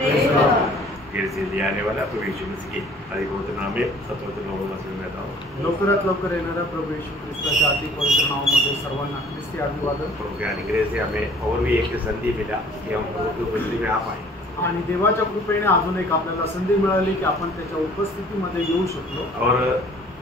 फिर से ले आने वाला प्रभु यीशु मसीह के अधिक नाम में सत्वत्र नाम में रहता हूँ। लवकरात लवकर येणाऱ्या प्रभू येशू ख्रिस्ताच्या अति पवित्र नावामध्ये सर्वांना ख्रिस्ती अभिवादन। प्रभु के अनुग्रह से हमें और भी एक संधि मिला कि हम प्रभु की उपस्थिति में आ पाए आणि देवाच्या कृपेने अजून एक आपल्याला संधी मिळाली की आपण त्याच्या उपस्थितीमध्ये येऊ शकलो। और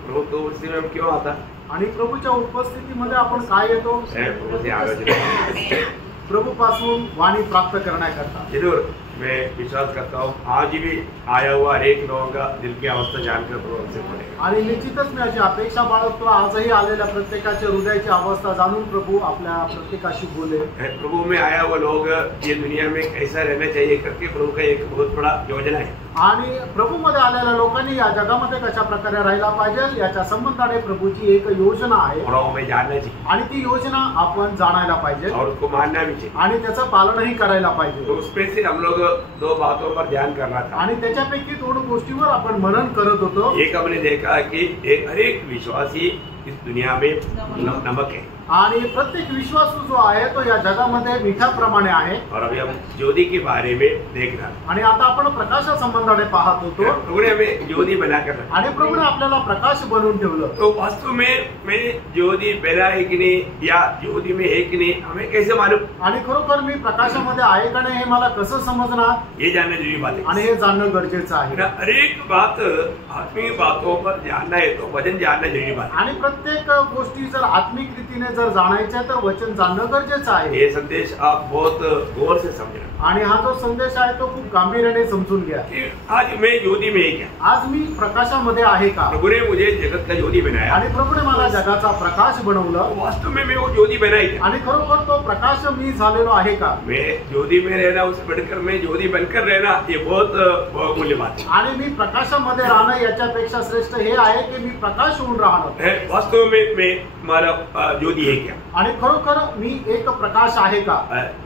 प्रभु की उपस्थिति में हम क्यों आता आणि प्रभूच्या उपस्थितीमध्ये आपण काय येतो? प्रभु से आलोचना प्रभूपासून वाणी प्राप्त करण्याकरता। जरूर मैं विश्वास करता हूँ आज भी आया हुआ हर एक लोगों का दिल की अवस्था जानकर प्रभु हमसे बोलेगा। आणि निश्चितच मी अशी अपेक्षा बाळगतो आजही आलेल्या प्रत्येकाच्या हृदयाची अवस्था जाणून प्रभू आपल्या प्रत्येकाशी बोले। प्रभु में आया हुआ लोग ये दुनिया में कैसा रहना चाहिए करके प्रभु का एक बहुत बड़ा योजना है। आणि प्रभू मध्ये आलेल्या लोकांनी या जगामध्ये कशा प्रकारे राहायला पाहिजे याच्या संबंधाने प्रभूची एक योजना आहे और हमें जानना चाहिए आणि ती योजना आपण जाणायला पाहिजे और उसको मानना भी चाहिए आणि त्याचं पालनही करायला पाहिजे। तो उसपे से हम लोग दो बातों पर ध्यान करना था आणि त्याच्यापैकी दोन गोष्टीवर आपण मनन करत होतो। एक हमने देखा कि एक हर एक विश्वासी इस दुनिया में नमक है आणि प्रत्येक विश्वासू जो आहे तो या जगामध्ये मिठाप्रमाणे आहे। और अभी हम ज्योति के बारे में देख रहे आणि आता आपण प्रकाशा संबंधाने पाहत होतो। प्रभु ने हमें ज्योति बनाकर रखा आणि प्रभूने आपल्याला प्रकाश बनवून ठेवलं। तो वास्तव में मैं ज्योति बना है कि नहीं या ज्योति में है कि नहीं हमें कैसे मालूम? आणि खरोखर मी प्रकाशामध्ये आहे का नाही हे मला कसं समजणार? ये जानना जरूरी बात है आणि हे जाणणं गरजेचं आहे। हर एक बात आत्मिक बातों पर जानना है तो वचन जानना जरूरी बात है। आणि प्रत्येक गोष्टी जर आत्मिक रीतीने जर जाणायच्या तर वचन जाणणं गरजेचं आहे। ये संदेश आप बहुत गौर से समझना आणि हा जो संदेश आहे तो खूप गांभीर्याने समजून घ्या। आज मैं ज्योति में क्या आज मी प्रकाशामध्ये आहे का? प्रभु ने मुझे जगत का ज्योति बनाया आणि प्रभूने मला जगाचा प्रकाश बनवलं। वास्तव में मैं वो ज्योति बनाई आणि खरोखर तो प्रकाश मी झालेलो आहे का? मैं ज्योति में रहना उससे बढ़कर मैं ज्योति बनकर रहना ये बहुत बहुमूल्य बात है। आणि मी प्रकाशामध्ये राहणं याच्यापेक्षा श्रेष्ठ हे आहे की मी प्रकाश होऊन राहणं। वास्तव में मैं हमारा ज्योति है क्या? आणि खरोखर मी एक प्रकाश आहे का?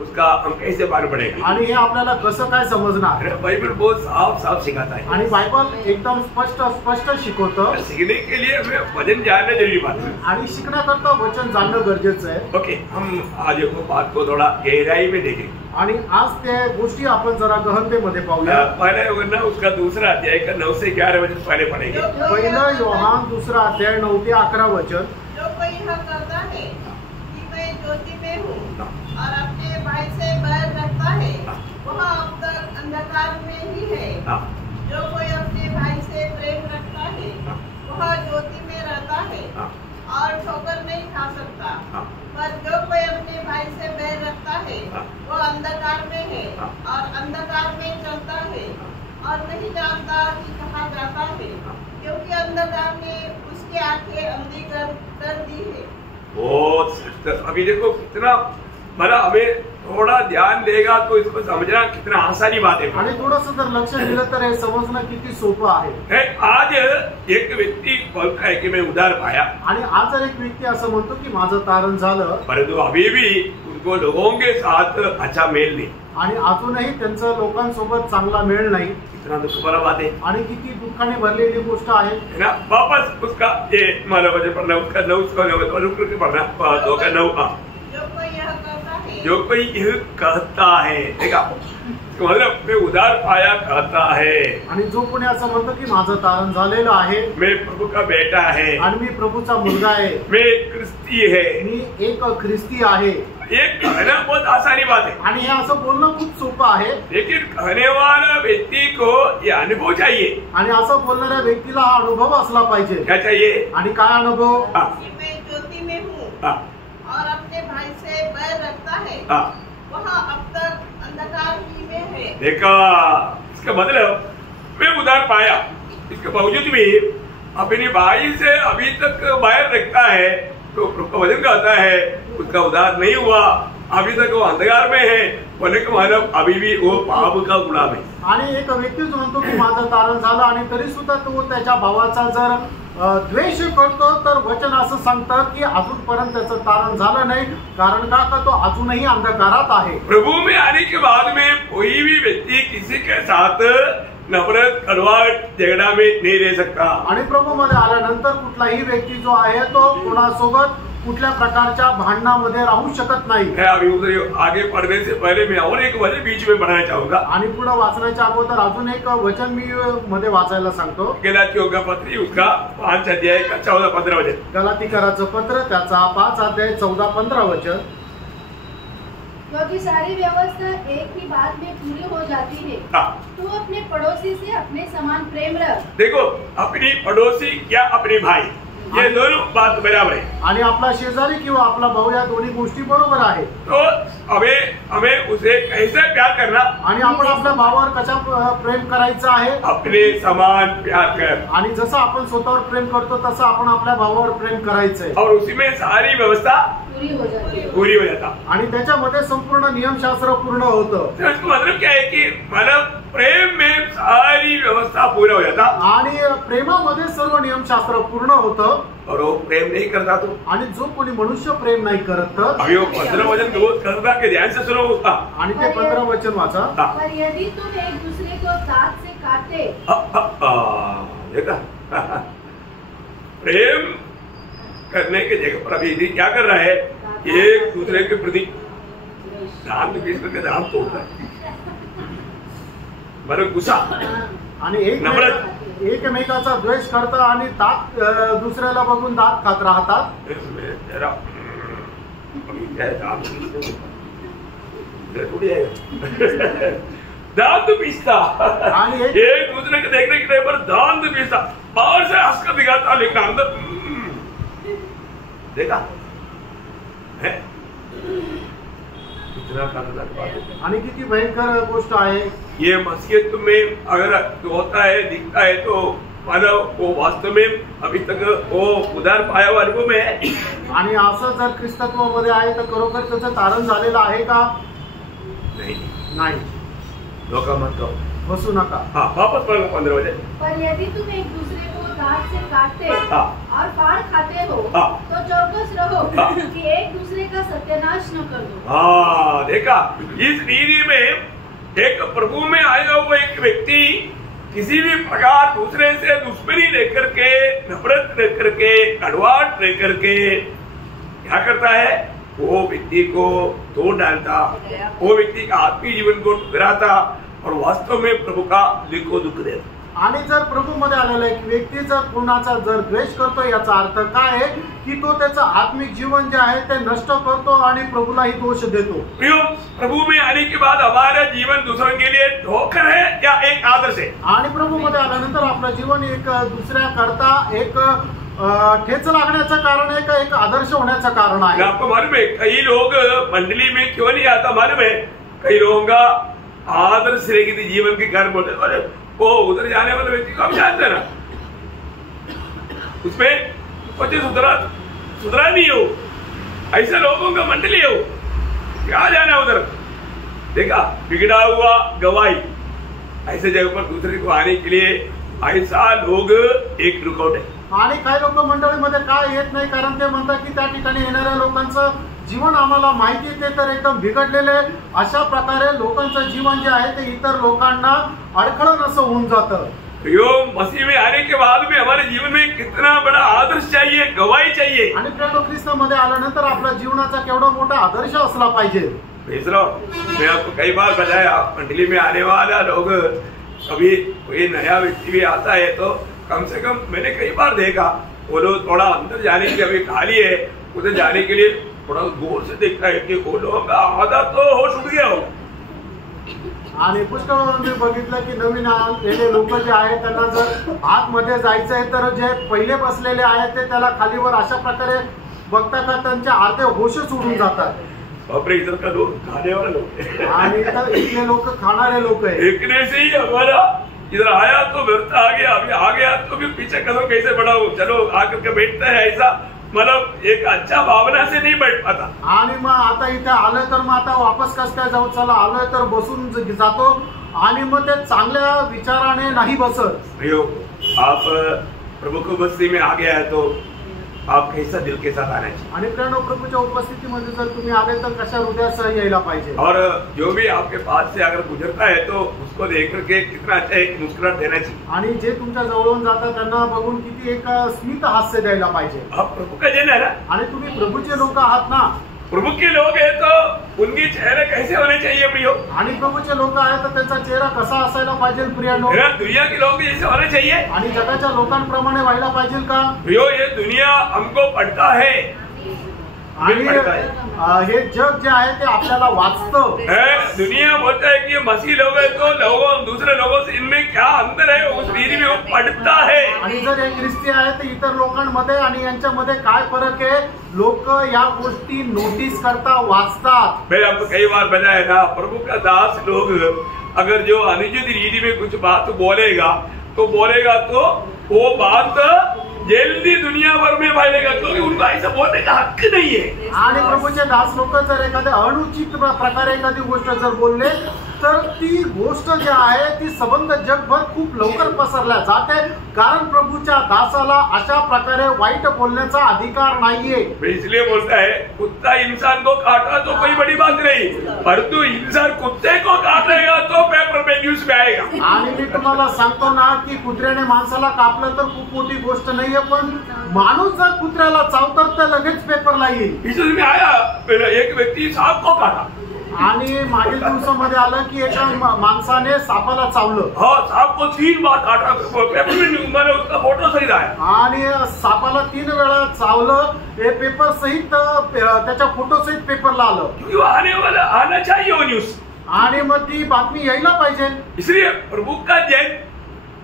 उसका हम कैसे मालूम पड़ेगा? आणि हे आपल्याला कसं काय समजणार? बाइबल बहुत साफ साफ सिखाता है आणि बायबल एकदम स्पष्ट शिकवतं। सीखने के लिए हमें वचन जानना जरूरी बात है आणि शिकण्याकरता वचन जाणणं गरजेचं आहे। ओके हम आज वो बात को थोड़ा गहराई में देखेंगे आणि आज त्या गोष्टी आपण जरा गहनतेमध्ये पाहूया। पहला योहन्ना उसका दूसरा अध्याय का 9 से 11 वचन पहले पढ़ेंगे। पहिला योहान दूसरा अध्याय 9 ते 11 वचन। जो कोई यह करता है कि मैं ज्योति में हूँ और अपने भाई से बैर रखता है वह अब तक अंधकार में ही है। जो कोई अपने भाई से प्रेम रखता है वह ज्योति में रहता है और ठोकर नहीं खा सकता। पर जो कोई अपने भाई से बैर रखता है वह अंधकार में है और अंधकार में चलता है और नहीं जानता कि कहाँ जाता है क्योंकि अंधकार ने उसकी आंखें अंधी कर दी है। बहुत अभी देखो कितना बड़ा हमें थोड़ा ध्यान देगा तो इसको समझना कितना आसानी बात है आणि थोडंसं जर लक्ष दिलं तर हे समजणं किती सोपं आहे। आज एक व्यक्ती बोलता है कि मैं उधार पाया आणि आज जर एक व्यक्ती असं म्हणतो की माझं तारण झालं परंतु अभी भी उनको लोगों के साथ अच्छा मेल नहीं आणि अजूनही त्यांचं लोकांसोबत चांगला मेळ नाही। कितना दुख भरा बात है आणि किती दुःखाने भरलेली गोष्ट आहे ना। वापस उसका ये माला वचन पढ़ना उसका 9 उसका 9 रुक रुक पढ़ना 2 का 9 जो कोई यह कहता है देखा मतलब मैं उधार पाया कहता है आणि जो कोणी असं म्हणतो की माझं तारण झालेलं आहे मैं प्रभु का बेटा है आणि मी प्रभूचा मुलगा आहे मैं ख्रिस्ती है मी एक ख्रिस्ती आहे एक कहना बहुत आसानी बात है आणि हे असं बोलणं खूप सोपं आहे लेकिन कहने वाला व्यक्ति को ये अनुभव चाहिए आणि असं बोलणाऱ्या व्यक्तीला हा अनुभव असला पाहिजे। क्या चाहिए? आणि काय अनुभव? मैं ज्योति में हूँ और अपने भाई से बैर रखता है वह अब तक अंधकार ही में है। देखा इसका मतलब मैं उधार पाया इसके बावजूद भी अपने भाई से अभी तक बैर रखता है तो वचन कहता है उसका उधार नहीं हुआ अभी तक वो अंधकार में है बोले का मतलब अभी भी वो पाप का गुलाम है। आणि एक व्यक्ती जो म्हणतो की माझं तारण झालं आणि तरी सुद्धा तो त्याच्या भावाचा जर द्वेष करतो तर वचन असं सांगतं की अजूनपर्यंत त्याचं तारण झालं नाही कारण का तो अजूनही अंधकारात आहे। प्रभु में आने के बाद में कोई भी व्यक्ति किसी के साथ नफरत कड़वाहट झगड़ा में नहीं रह सकता। आणि प्रभू मध्ये आल्यानंतर कुठलाही व्यक्ती जो आहे तो कोणासोबत कुठल्या प्रकारच्या भांडणामध्ये राहू शकत नाही. मैं अभी उधर आगे पढ़ने से पहले मैं और एक वचन बीच में पढ़ना चाहूंगा. आणि पुढे वाचण्याच्या अगोदर अजून एक वचन मी मध्ये वाचायला सांगतो. गलातियों का पत्र उसका 5 अध्याय का 14-15 वचन. गलातीकराचं पत्र त्याचा 5 अध्याय 14-15 वचन. क्योंकि सारी व्यवस्था एक ही बात में पूरी हो जाती है. तू अपने पड़ोसी से अपने समान प्रेम रख. देखो, अपनी पड़ोसी क्या अपने भाई, ये दोनों बात बराबर है. आणि आपला शेजारी किंवा आपला भाऊ या दोन्ही गोष्टी बरोबर आहे. तो हमें उसे कैसे प्यार करना, आणि आपण आपल्या भावावर कशा प्रेम करायचं आहे, अपने समान प्यार कर. आणि जसं आपण स्वतःवर प्रेम करतो तसं आपण आपल्या भावावर प्रेम करायचंय. और उसी में सारी व्यवस्था पूरी हो जाता. आणि त्याच्यामध्ये संपूर्ण नियमशास्त्र पूर्ण होतं. तो इसका मतलब क्या है कि मानव प्रेम में सारी व्यवस्था पूरा हो जाता. आणि प्रेमामध्ये सर्व नियमशास्त्र पूर्ण होतं. और वो प्रेम नहीं करता तो, आणि जो कोणी मनुष्य प्रेम नाही करत तर, अभी वो 15 वचन रोज करता के ध्यान से सुनो उसका. आणि ते 15 वचन वाचा. पर यदि तुम एक दूसरे को दांत से काटे. देखा, प्रेम करने के जगह पर अभी क्या कर रहा है, एक दूसरे के प्रति दांत पीस करके दांत तोड़ता है. बरं, गुस्सा आणि एकमेकाचा द्वेष करता आणि दात दुसऱ्याला बघून दात खात राहतात. दांत पीसता आणि एक दूसरे के देखने के पर दांत पीसता. बाहर से हंसकर दिखाता लेकिन अंदर देखा है इतना खतरनाक बात है. आणि किती भयंकर गोष्ट आहे. ये मसीहत में अगर होता है, दिखता है, तो मानव वो वास्तव में अभी तक वो उधार पाया हुआ अनुभव में है. आणि असं जर ख्रिस्तत्वामध्ये आहे तर खरोखर त्याचं तारण झालेलं आहे का? नाही. धोखा मत करो, बसू नका. हाँ, वापस पढ़ो 15 वचन. पर यदि तुम एक दूसरे को दांत से काटते और फाड़ खाते हो तो चौकस रहो कि एक दूसरे का सत्यानाश न कर दो. हाँ, देखा, इस रीति में एक प्रभु में आया हुआ एक व्यक्ति किसी भी प्रकार दूसरे से दुश्मनी लेकर के, नफरत लेकर के, कड़वाहट लेकर के क्या करता है, वो व्यक्ति को तोड़ डालता, वो व्यक्ति का आत्मीय जीवन को ठुकराता और वास्तव में प्रभु का दिल को दुख देता. आणि जर प्रभू मध्ये आलेला एक व्यक्ती जर कोणाचा जर द्वेष करतो, याचा अर्थ काय आहे की तो त्याचं आत्मिक जीवन जे आहे ते नष्ट करतो आणि प्रभूलाही दोष देतो. प्रभू में आने के बाद हमारा जीवन दूसरों के लिए ठोकर है या एक आदर्श है. आणि प्रभू मध्ये आल्यानंतर आपलं जीवन एक दुसऱ्या करता एक ठेच लागण्याचं कारण आहे का एक आदर्श होण्याचं कारण आहे. आपको मालूम है कई लोग मंडली में क्यों नहीं आता मालूम है, कई लोगों का आदर्श रहेगी जीवन के कारण बोलते, अरे वो उधर जाने वाले व्यक्ति को हम जानते ना, उसमें कुछ सुधरा नहीं हो, ऐसे लोगों का मंडली हो, क्या जाना उधर. देखा, बिगड़ा हुआ गवाही, ऐसे जगह पर दूसरे को आने के लिए ऐसा लोग एक रुकावट है. आणि काही लोक मंडळीमध्ये काय येत नाही कारण ते म्हणतात की त्या ठिकाणी येणाऱ्या लोकांचं जीवन आम्हाला माहिती, ते तर एकदम बिघडलेले. अशा प्रकारे लोकांचं जीवन जे आहे ते इतर लोकांना अडखळण असं होऊन जातं. मसीह में आने के बाद में हमारे जीवन में कितना बड़ा आदर्श चाहिए, गवाही चाहिए. आणि ख्रिस्त मध्ये आल्यानंतर आपल्या जीवनाचा केवढा मोठा आदर्श असला पाहिजे. मैं आपको कई बार बताया, मंडली में आने वाला लोग कभी कोई नया व्यक्ति भी आता है तो कम से कम मैंने कई बार देखा वो लोग थोड़ा अंदर जाने के लिए अभी खाली है, उधर जाने के लिए थोड़ा गौर से देखता है कि वो लोगों का आधा तो होश उठ गया हो. आणि पुष्कळ मी बघितलं की नवीन आलेले लोक जे आहेत त्यांना जर आतमध्ये जायचं आहे तर जे पहिले बसलेले आहेत ते त्याला खालीवर अशा प्रकारे बघता का त्यांचे अर्धे होशच उडून जातात. बापरे, इधर का लोग खाने वाले लोग आणि इथले लोक खाणारे लोक आहे. देखने से ही हमारा इधर आया तो व्यर्थ आ गया, अभी आ गया तो भी पीछे कदम कैसे बढ़ाऊं, चलो आकर के बैठते हैं, ऐसा मतलब एक अच्छा भावना से नहीं बैठ पाता. आणि मग आता इथे आलोय तर मग आता वापस कस काय जाऊ, चला आलोय तर बसून जातो आणि मग ते चांगल्या विचाराने नाही बसत. आप प्रभु को बस्ती में आ गया है तो आप कैसा दिल के साथ आना चाहिए। आणि प्रभूच्या उपस्थितीमध्ये जर तुम्ही आले तर कशा हृदयासह यायला पाहिजे। और जो भी आपके पास से अगर गुजरता है तो उसको देख करके कितना अच्छा एक मुस्कुराहट देना चाहिए। आणि जे तुमच्या जवळून जातात त्यांना बघून किती एक स्मित हास्य द्यायला पाहिजे। आप प्रभु का जन है ना, आणि तुम्ही प्रभूचे लोक आहात ना। प्रभु के लोग हैं तो उनके चेहरे कैसे होने चाहिए प्रियो। आणि प्रभूचे लोक आहेत तर त्यांचा चेहरा कसा असायला पाहिजे प्रियानो। दुनिया के लोग जैसे होना चाहिए आणि जगाच्या लोकांप्रमाणे व्हायला पाहिजे का प्रियो। ये दुनिया हमको पढ़ता है आणि हे जग जे आहे ते आपल्याला वाचतं। दुनिया बोलता है कि ये मसीह लोग हैं तो लोगों दूसरे लोगों से इनमें क्या अंतर है उस रीति में वो पढ़ता है। आणि जर हे ख्रिस्ती आहे तर इतर लोकांमध्ये आणि यांच्यामध्ये काय फरक आहे, लोक या गोष्टी नोटीस करता वाचतात। मैं आपको कई बार बताया ना, प्रभु का दास लोग अगर जो अनुचित रीति में कुछ बात बोलेगा तो वो बात जल्दी दुनिया भर में फैलेगा, क्योंकि उनका ऐसा बोलने का हक्क नहीं है। आणि प्रभूचे दास लोक जर एखाद्या अनुचित प्रकारे एखादी गोष्ट जर बोलले तर ती गोष्ट जी आहे ती संबंध जगभर खूप लवकर पसरल्या जाते, कारण प्रभूच्या दासाला अशा प्रकारे वाईट बोलण्याचा अधिकार नाहीये। इसलिए बोलता है कुत्ता इंसान को काटा तो कोई बड़ी बात नहीं, परंतु इंसान कुत्ते को काटेगा तो पेपर में न्यूज में आएगा। आणि मी तुम्हाला सांगतो ना की कुत्र्याने माणसाला कापलं तर खूप मोठी गोष्ट नाहीये, पण माणूस जर कुत्र्याला चावतर तर लगेच पेपरला येईल। इसमें आया एक व्यक्ति सांप को काटा आणि मागील दिवसामध्ये आलं की एका माणसाने सापाला चावलं। हाँ, सांप को 3 बार काटा, पेपर में मैंने उसका फोटो सहित आया। आणि सापाला 3 वेळा चावलं, हे पेपर सहित त्याच्या फोटो सहित पेपरला आलं। क्योंकि वो आना चाहिए वो न्यूज, आणि मग ती बातमी यायला पाहिजे। इसलिए प्रभु का जन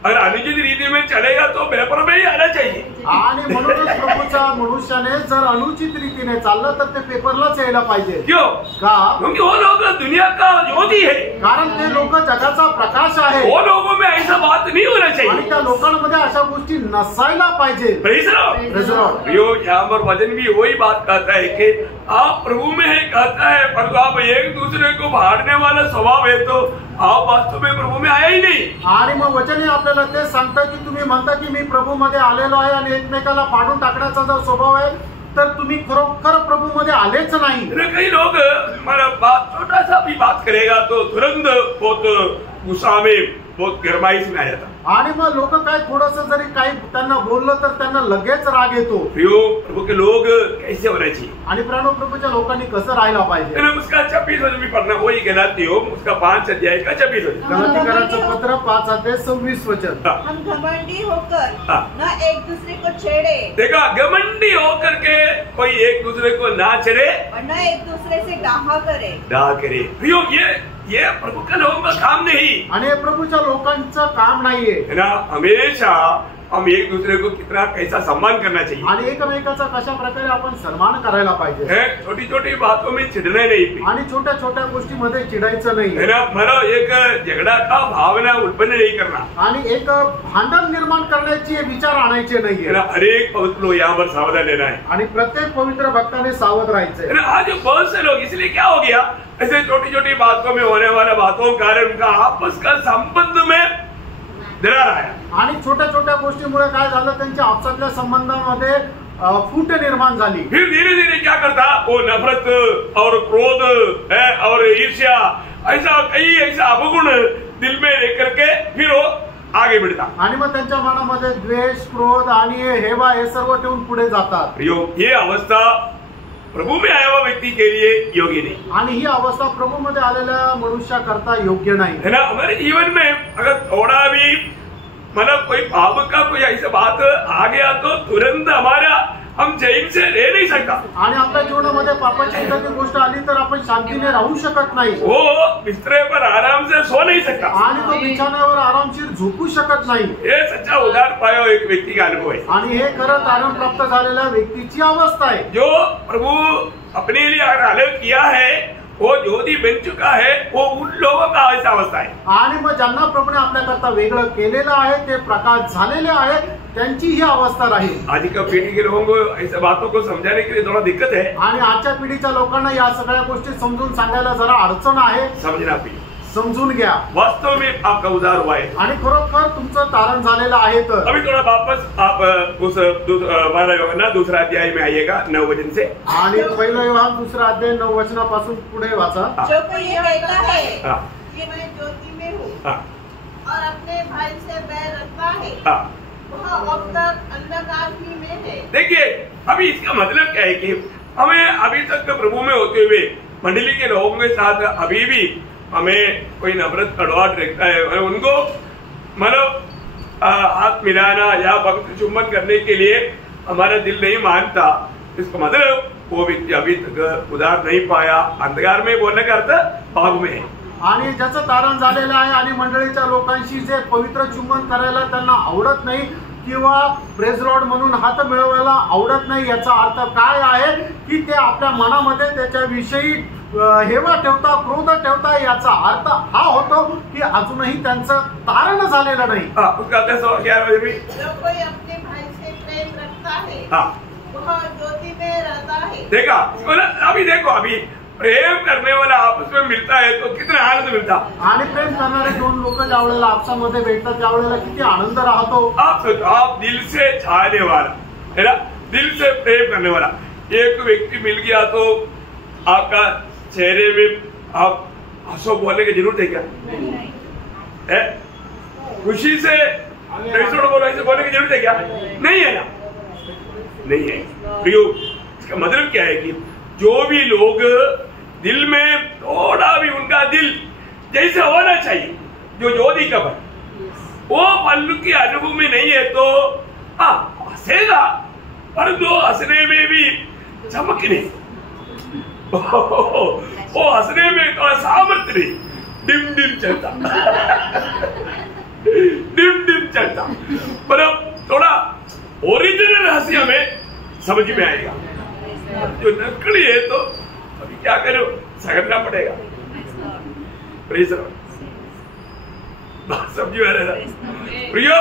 अगर अनुचित रीति में चलेगा तो पेपर में ही आना चाहिए। आणि म्हणूनच प्रभूच्या मनुष्याने जर अनुचित रीतीने चाललं तर ते पेपरलाच यायला पाहिजे। क्यों? का? क्योंकि वो लोग दुनिया का ज्योति है, कारण ते लोक जगाचा प्रकाश आहे। वो लोगों में ऐसा बात नहीं होना आणि चाहिए, त्या लोकांमध्ये अशा गोष्टी नसायला पाहिजे। Praise Lord. यहाँ पर वचन भी वही बात कहता है कि आप प्रभु में है कहता है, पर आप एक दूसरे को फाड़ने वाला स्वभाव है तो आप वास्तव में प्रभु में आया ही नहीं। आणि मग वचन आपल्याला ते सांगतं की तुम्ही म्हणता की मी प्रभू मध्ये आलेलो आहे आणि एकमेकाला फाडून टाकण्याचा जर स्वभाव आहे तर तुम्ही खरोखर प्रभू मध्ये आलेच नाही। कई लोग हमारा बात छोटा सा भी बात करेगा तो तुरंत बहुत गुस्सा में बहुत गरमाइश में आ जाता। आणि मग लोक काय थोडंसं जरी काही त्यांना बोललं तर त्यांना लगेच राग येतो। प्रभु के लोग कैसे होना चाहिए आणि प्रभूच्या लोकांनी कसं राहायला पाहिजे। उसका 26 वचन भी पढ़ना, वही गलाती हो उसका 5 अध्याय का 26 वचन। गलातीकरांचं पत्र 5 अध्याय 26 वचन। हम घमंडी होकर न एक दूसरे को छेड़े। देखा, घमंडी होकर के कोई एक दूसरे को ना छेड़े और न एक दूसरे से डाहा करे। ये प्रभु का लोगों का काम नहीं। आणि प्रभूच्या लोकांचं काम नाहीये है ना। हमेशा हम एक दूसरे को कितना कैसा सम्मान करना चाहिए आणि एकमेकाचा कशा प्रकारे आपण सन्मान करायला पाहिजे। छोटी छोटी बातों में चिढ़ना नहीं, आणि छोट्या छोट्या गोष्टीमध्ये चिडायचं नाही, है ना। मला एक झगड़ा का भावना उत्पन्न नहीं करना आणि एक भांडण निर्माण करण्याचे विचार आणायचे नाही। हर एक पवित्र लोग यहाँ पर सावधान लेना है आणि प्रत्येक पवित्र भक्ताने सावध राहायचंय। आज बहुत से लोग, इसलिए क्या हो गया, ऐसे छोटी छोटी बातों में होने वाले बातों के कारण उनका आपस का संबंध में दरार आया। आणि छोट्या छोट्या गोष्टीमुळे काय झालं, त्यांच्या आपसातल्या संबंधामध्ये फूट निर्माण झाली। फिर धीरे धीरे क्या करता, वो नफरत और क्रोध है और ईर्ष्या, ऐसा कई ऐसा अवगुण दिल में लेकर के फिर वो आगे बढ़ता। आणि मग त्यांच्या मनामध्ये द्वेष, क्रोध आणि हेवा हे सर्व ठेवून पुढे जातात। ये अवस्था प्रभु में आया हुआ व्यक्ति के लिए योग्य नहीं। आणि ही अवस्था प्रभु मध्ये आलेल्या मनुष्याकरता योग्य नाही, है ना। हमारे जीवन में अगर थोड़ा भी मतलब कोई पाप का कोई ऐसा बात आ गया तो तुरंत हमारा हम चैन से रह नहीं सकता। आणि आपल्या जीवनामध्ये पापाची एखादी गोष्ट आली तर आपण शांतीने राहू शकत नाही। वो बिस्तरे पर आराम से सो नहीं सकता आणि तो बिछाण्यावर आरामशीर झोपू शकत नाही। ये सच्चा उद्धार पाया एक व्यक्ति का अनुभव है, आणि हे खरंच आराम प्राप्त झालेल्या व्यक्तीची अवस्था आहे। जो प्रभु अपने लिए आलोक किया है वो ज्योति बन चुका है, वो उन लोगों का ऐसा अवस्था है। आणि मग ज्यांना प्रभूने आपल्याकरता वेगळं केलेलं आहे, ते प्रकाश झालेले आहे, त्यांची ही अवस्था राहील। आज का पीढ़ी के लोगों को ऐसे बातों को समझाने के लिए थोड़ा दिक्कत है। आणि आजच्या पिढीच्या लोकांना या सगळ्या गोष्टी समजून सांगायला जरा अडचण आहे। समझना भी समजून घ्या, वास्तव में आपका उद्धार हुआ है आणि खरोखर तुमचं तारण झालेलं आहे. तर अभी थोड़ा वापस आप उस 12 यूहन्ना दूसरा अध्याय में आइएगा 9 वचन से. आणि 1 योहान 2 अध्याय 9 वचनापासून पुढे वाचा. जो कोई ये कहता है कि मैं ज्योति में हूँ और अपने भाई से बैर रखता है वह अब तक अंधकार ही में है. देखिए अभी इसका मतलब क्या है कि हमें अभी तक तो प्रभु में होते हुए मंडली के लोगों के साथ अभी भी हमें कोई नफरत कड़वाहट रखता है, उनको मतलब हाथ मिलाना या भक्त चुम्बन करने के लिए हमारा दिल नहीं मानता, इसका मतलब वो व्यक्ति अभी तक उद्धार नहीं पाया, अंधकार में बोलने का अर्थ भाग में है. आणि ज्याचं तारण झालेलं आहे आणि मंडळीच्या लोकांशी जे पवित्र चुंबन करायला त्यांना आवडत नाही किंवा प्रेज लॉर्ड म्हणून हात मिळवायला आवडत नाही, याचा अर्थ काय आहे की ते आपल्या मनामध्ये त्याच्याविषयी हेवा ठेवता, क्रोध ठेवता. याचा अर्थ हा होतो की अजूनही त्यांचं तारण झालेलं नाही. जो कोई अपने भाई से प्रेम रखता है वह ज्योति में रहता है. देखा अभी देखो अभी प्रेम करने वाला आपस में मिलता है तो कितना आनंद मिलता. आणि प्रेम करणारे दोन लोक ज्यावेळेला आपसामध्ये भेटतात त्यावेळेला किती आनंद राहतो. आप दिल से चाहने वाला है ना, दिल से प्रेम करने वाला एक व्यक्ति मिल गया तो आपका चेहरे में आप हंसो बोलने की जरूरत है क्या? है खुशी से बोलने की जरूरत है क्या? नहीं है ना, नहीं है. प्रियो इसका मतलब क्या है कि जो भी लोग दिल में थोड़ा भी उनका दिल जैसे होना चाहिए, जो ज्योति का वो पल की अनुभव में नहीं है तो हंसेगा, पर दो हंसने में भी चमक नहीं, वो हंसने में थोड़ा सामर्थ्य नहीं, डिम डिम चलता डिम डिम चलता. पर थोड़ा ओरिजिनल हंसी हमें समझ में आएगा. जो नकली है तो अभी क्या करो, सगड़ना पड़ेगा. समझी आ रहा प्रियो,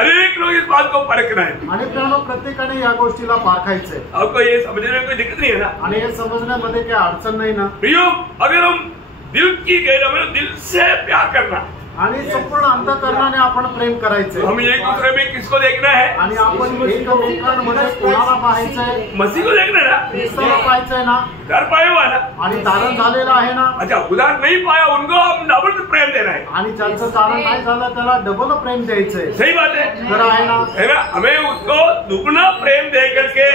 अनेक लोग इस बात को परखना है. आणि प्रत्येकाने या गोष्टीला पारखायचंय. आपको ये समझने में कोई दिक्कत नहीं है ना, आणि हे समजण्यामध्ये काही अडचण नाही ना. प्रियो अगर हम दिल की गहराई में दिल से प्यार करना आणि संपूर्ण अंतःकरणाने आपण प्रेम करायचंय. हम एक दूसरे में किसको देखना है? आणि आपण एकमेकांमध्ये कोणाला पाहायचंय? मसीह को देखना है ना, ख्रिस्ताला पाहायचंय ना. उद्धार पाया हुआ ना, आणि तारण झालेलं आहे ना. अच्छा उद्धार नहीं पाया उनको हम डबल प्रेम देना है. आणि ज्यांचं तारण नाही झालं त्याला डबल प्रेम द्यायचंय. सही बात है, खरं आहे ना, है ना. हमें उसको दुगना प्रेम दे करके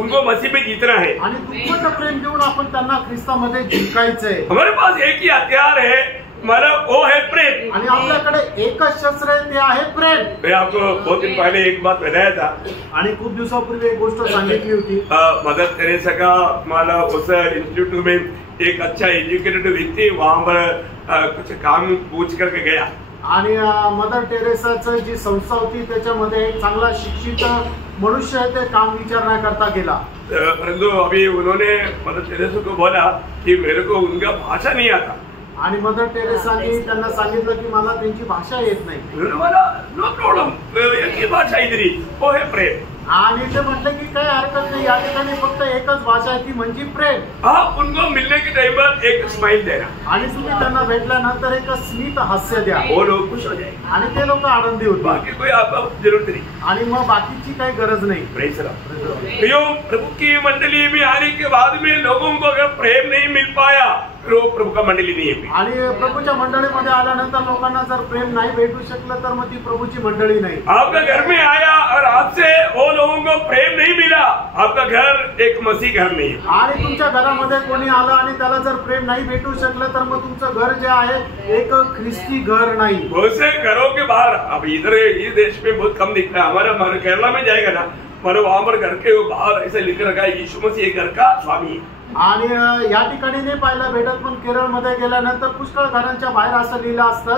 उनको मसीह में जीतना है. आणि दुप्पट प्रेम देऊन आपण त्यांना ख्रिस्तामध्ये जिंकायचंय. हमारे पास एक ही हथियार है, हमारा वो है प्रेम. आणि आपल्याकडे एकच शस्त्र आहे, ते आहे प्रेम. मैं आपको बहुत दिन पहले एक बात बताया था, आणि खूप दिवसापूर्वी एक गोष्ट सांगितली होती. मदर टेरेसा का हमारा उस इंस्टीट्यूट में एक अच्छा एजुकेटेड व्यक्ति वहां पर कुछ काम पूछ करके गया. आणि मदर टेरेसाचं जी संस्था होती त्याच्यामध्ये एक चांगला शिक्षित मनुष्य आहे, ते काम विचारण्याकरता गेला. परंतु अभी उन्होंने मदर टेरेसा को बोला कि मेरे को उनका भाषा नहीं आता. आणि मदर टेरेसांनी त्यांना सांगितलं की मला त्यांची भाषा येत नाही. नो प्रॉब्लम, एक ही भाषा इधरी वो है प्रेम. आणि ते म्हटले की काही हरकत नाही, या ठिकाणी फक्त एकच भाषा आहे ती म्हणजे प्रेम. आप उनको मिलने के टाइम पर एक स्माइल देना, आणि तुम्ही त्यांना भेटल्यानंतर एक स्मित हास्य द्या, वो लोग खुश हो जाएंगे. आणि ते लोक आनंदी होतील. बाकी कोई आपको जरूरत नहीं. आणि मग बाकीची काही गरज नाही. प्रेज प्रभु की मंडली में आने के बाद में लोगों को अगर प्रेम नहीं मिल पाया तो प्रभु का मंडली नहीं है. आणि प्रभूच्या मंडळीमध्ये आल्यानंतर लोकांना जर प्रेम नाही भेटू शकलं तर मग ती प्रभूची मंडळी नाही. आपका घर में आया और आपसे वो लोगों को प्रेम नहीं मिला, आपका घर एक मसीह घर नहीं है. आणि तुमच्या घरामध्ये कोणी आलं आणि त्याला जर प्रेम नाही भेटू शकलं तर मग तुमचं घर जे आहे एक ख्रिस्ती घर नाही. बहुत से घरों के बाहर, अब इधर इस देश में बहुत कम दिखता है, हमारे केरला में जाएगा ना, हमारे वहां पर घर के बाहर ऐसे लिख रखा है यीशु मसीह घर का स्वामी है. आणि या ठिकाणी नाही पाहायला भेटत, पण केरळमध्ये गेल्यानंतर पुष्कळ घरांच्या बाहेर असं लिहिलं असतं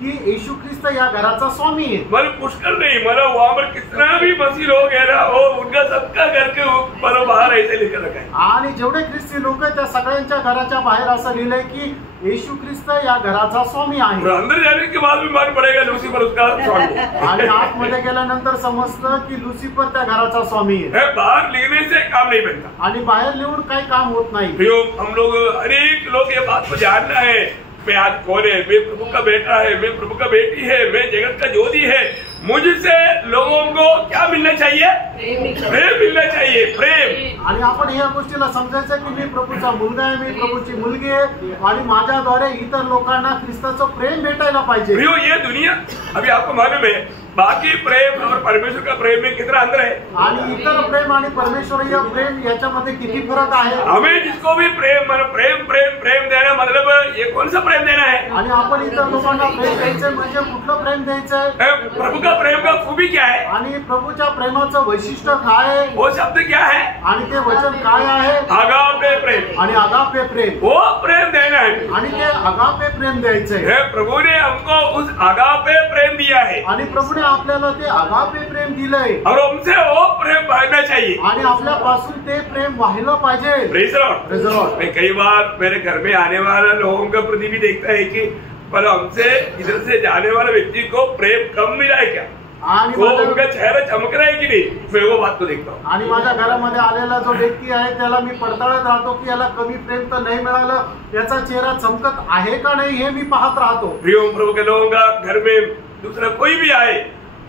कि यीशु ख्रिस्त या घराचा स्वामी है। मतलब पुष्कर नहीं, मतलब वहां पर कितना भी मसीह लोग है ना, वो उनका सबका घर के ऊपर बाहर ऐसे लिखा रखा है। आणि जेवढे ख्रिस्ती लोक आहेत त्या सगळ्यांच्या घराच्या बाहेर असं लिहिलंय की यीशु ख्रिस्त या घराचा स्वामी आहे। और अंदर जाने के बाद भी मालूम पड़ेगा लूसीफर उसका स्वामी है। आणि आतमध्ये गेल्यानंतर समजतं की लुसिफर त्या घराचा स्वामी आहे। बाहर लिखने से काम नहीं बनता आणि बाहेर लिहून काही काम होत नाही। हम लोग अनेक लोग ये बात को जानना है, मैं आज कौन है, मैं प्रभु का बेटा है, मैं प्रभु का बेटी है, मैं जगत का ज्योति है। मुझसे लोगों को क्या मिलना चाहिए? प्रेम मिलना चाहिए, प्रेम। आणि आपण या गोष्टीला समजायचं की मी प्रभूचा मुलगा आहे, मी प्रभूची मुलगी आहे आणि माझ्याद्वारे इतर लोकांना ख्रिस्ताचं प्रेम भेटायला पाहिजे। ये दुनिया अभी आपको मालूम है बाकी प्रेम और परमेश्वर का प्रेम में कितना अंतर है, आणि इतर प्रेम आणि परमेश्वरीय प्रेम याच्यामध्ये किती फरक आहे। हमें जिसको भी प्रेम प्रेम प्रेम प्रेम देना मतलब ये कौन सा प्रेम देना है? आणि आपण इतर लोकांना प्रेम द्यायचं म्हणजे कुठलं प्रेम द्यायचंय? प्रभु का प्रेम का खूबी क्या है? आणि प्रभूच्या प्रेमाचं वैशिष्ट्य काय आहे? वो शब्द क्या है? आणि ते वचन काय आहे? आगापे प्रेम। आणि आगापे प्रेम, वो प्रेम देना है आणि ते आगापे प्रेम द्यायचंय। प्रभु ने हमको उस आगापे प्रेम दिया है आणि प्रभूने आपल्याला ते आगापे प्रेम दिलंय और हमसे वो प्रेम बढ़ना चाहिए आणि आपल्यापासून ते प्रेम व्हायला पाहिजे। Praise Lord. Praise Lord. मैं कई बार मेरे घर में आने वाले लोगों का प्रति भी देखता है कि पर हमसे इधर से जाने वाले व्यक्ति को प्रेम कम मिला है क्या, आणि वो उनका चेहरा चमक रहा है कि नहीं, मैं वो बात को देखता हूँ। आणि माझ्या घरामध्ये आलेला जो व्यक्ती आहे त्याला मी पडताळत राहतो की याला कमी प्रेम तर नाही मिळालं, याचा चेहरा चमकत आहे का नाही हे मी पाहत राहतो। प्रिय प्रभु के लोगों का घर में दूसरा कोई भी आए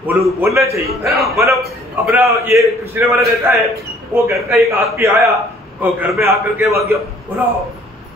वो लोग बोलना चाहिए, मतलब अपना ये कृष्ण वाला रहता है, वो घर का एक आदमी आया और घर में आकर के बोला